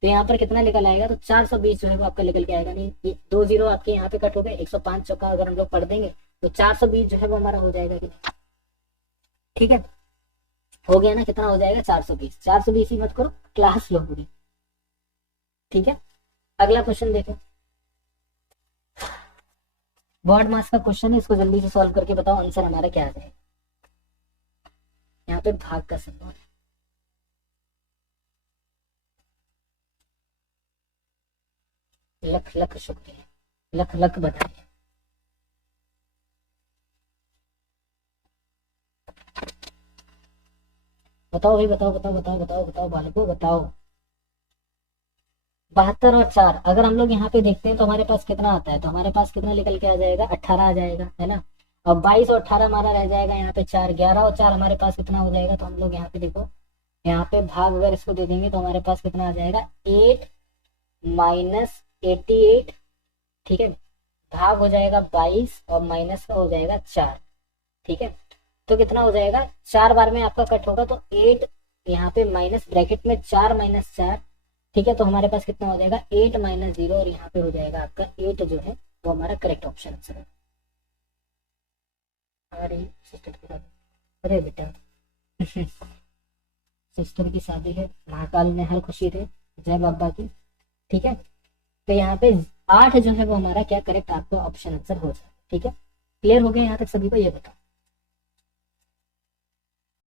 तो यहाँ पर कितना निकल आएगा, तो 420 जो है वो आपका निकल के आएगा। नहीं 2 जीरो आपके यहाँ पे कट हो गए, 105 चौका अगर हम लोग पढ़ देंगे तो 420 जो है वो हमारा हो जाएगा, ठीक है। हो गया ना, कितना हो जाएगा 420। 420 ही मत करो, क्लास लो पूरी, ठीक है। अगला क्वेश्चन देखो, बॉड मास का क्वेश्चन है, इसको जल्दी से सॉल्व करके बताओ आंसर हमारा क्या आ जाएगा। यहाँ पे भाग का सिंबल, लख लख शुक्रिया, लख लख बताइए। बताओ भाई बताओ बताओ बताओ बताओ बताओ बालको बताओ। 72 और 4 अगर हम लोग यहाँ पे देखते हैं तो हमारे पास कितना आता है, तो हमारे पास कितना निकल के आ जाएगा 18 आ जाएगा, है ना। और 22 और 18 हमारा रह जाएगा यहाँ पे 4, 11 और 4 हमारे पास कितना हो जाएगा, तो हम लोग यहाँ पे देखो, यहाँ पे भाग अगर इसको दे देंगे तो हमारे पास कितना आ जाएगा 8 माइनस 88, ठीक है। भाग हो जाएगा 22 और माइनस का हो जाएगा 4, ठीक है, तो कितना हो जाएगा, 4 बार में आपका कट होगा तो 8, यहाँ पे माइनस ब्रैकेट में 4 माइनस 4, ठीक है, तो हमारे पास कितना हो जाएगा 8 माइनस 0, और यहाँ पे हो जाएगा आपका 8 जो है वो हमारा करेक्ट ऑप्शन आंसर है। अरे सिस्टर की शादी, अरे बेटा सिस्टर की शादी है, महाकाल में हर खुशी रहे, जय बाबा की। ठीक है, तो यहाँ पे 8 जो है वो हमारा क्या करेक्ट आपका ऑप्शन आंसर हो जाए। ठीक है, क्लियर हो गया यहाँ तक सभी को, ये बताओ।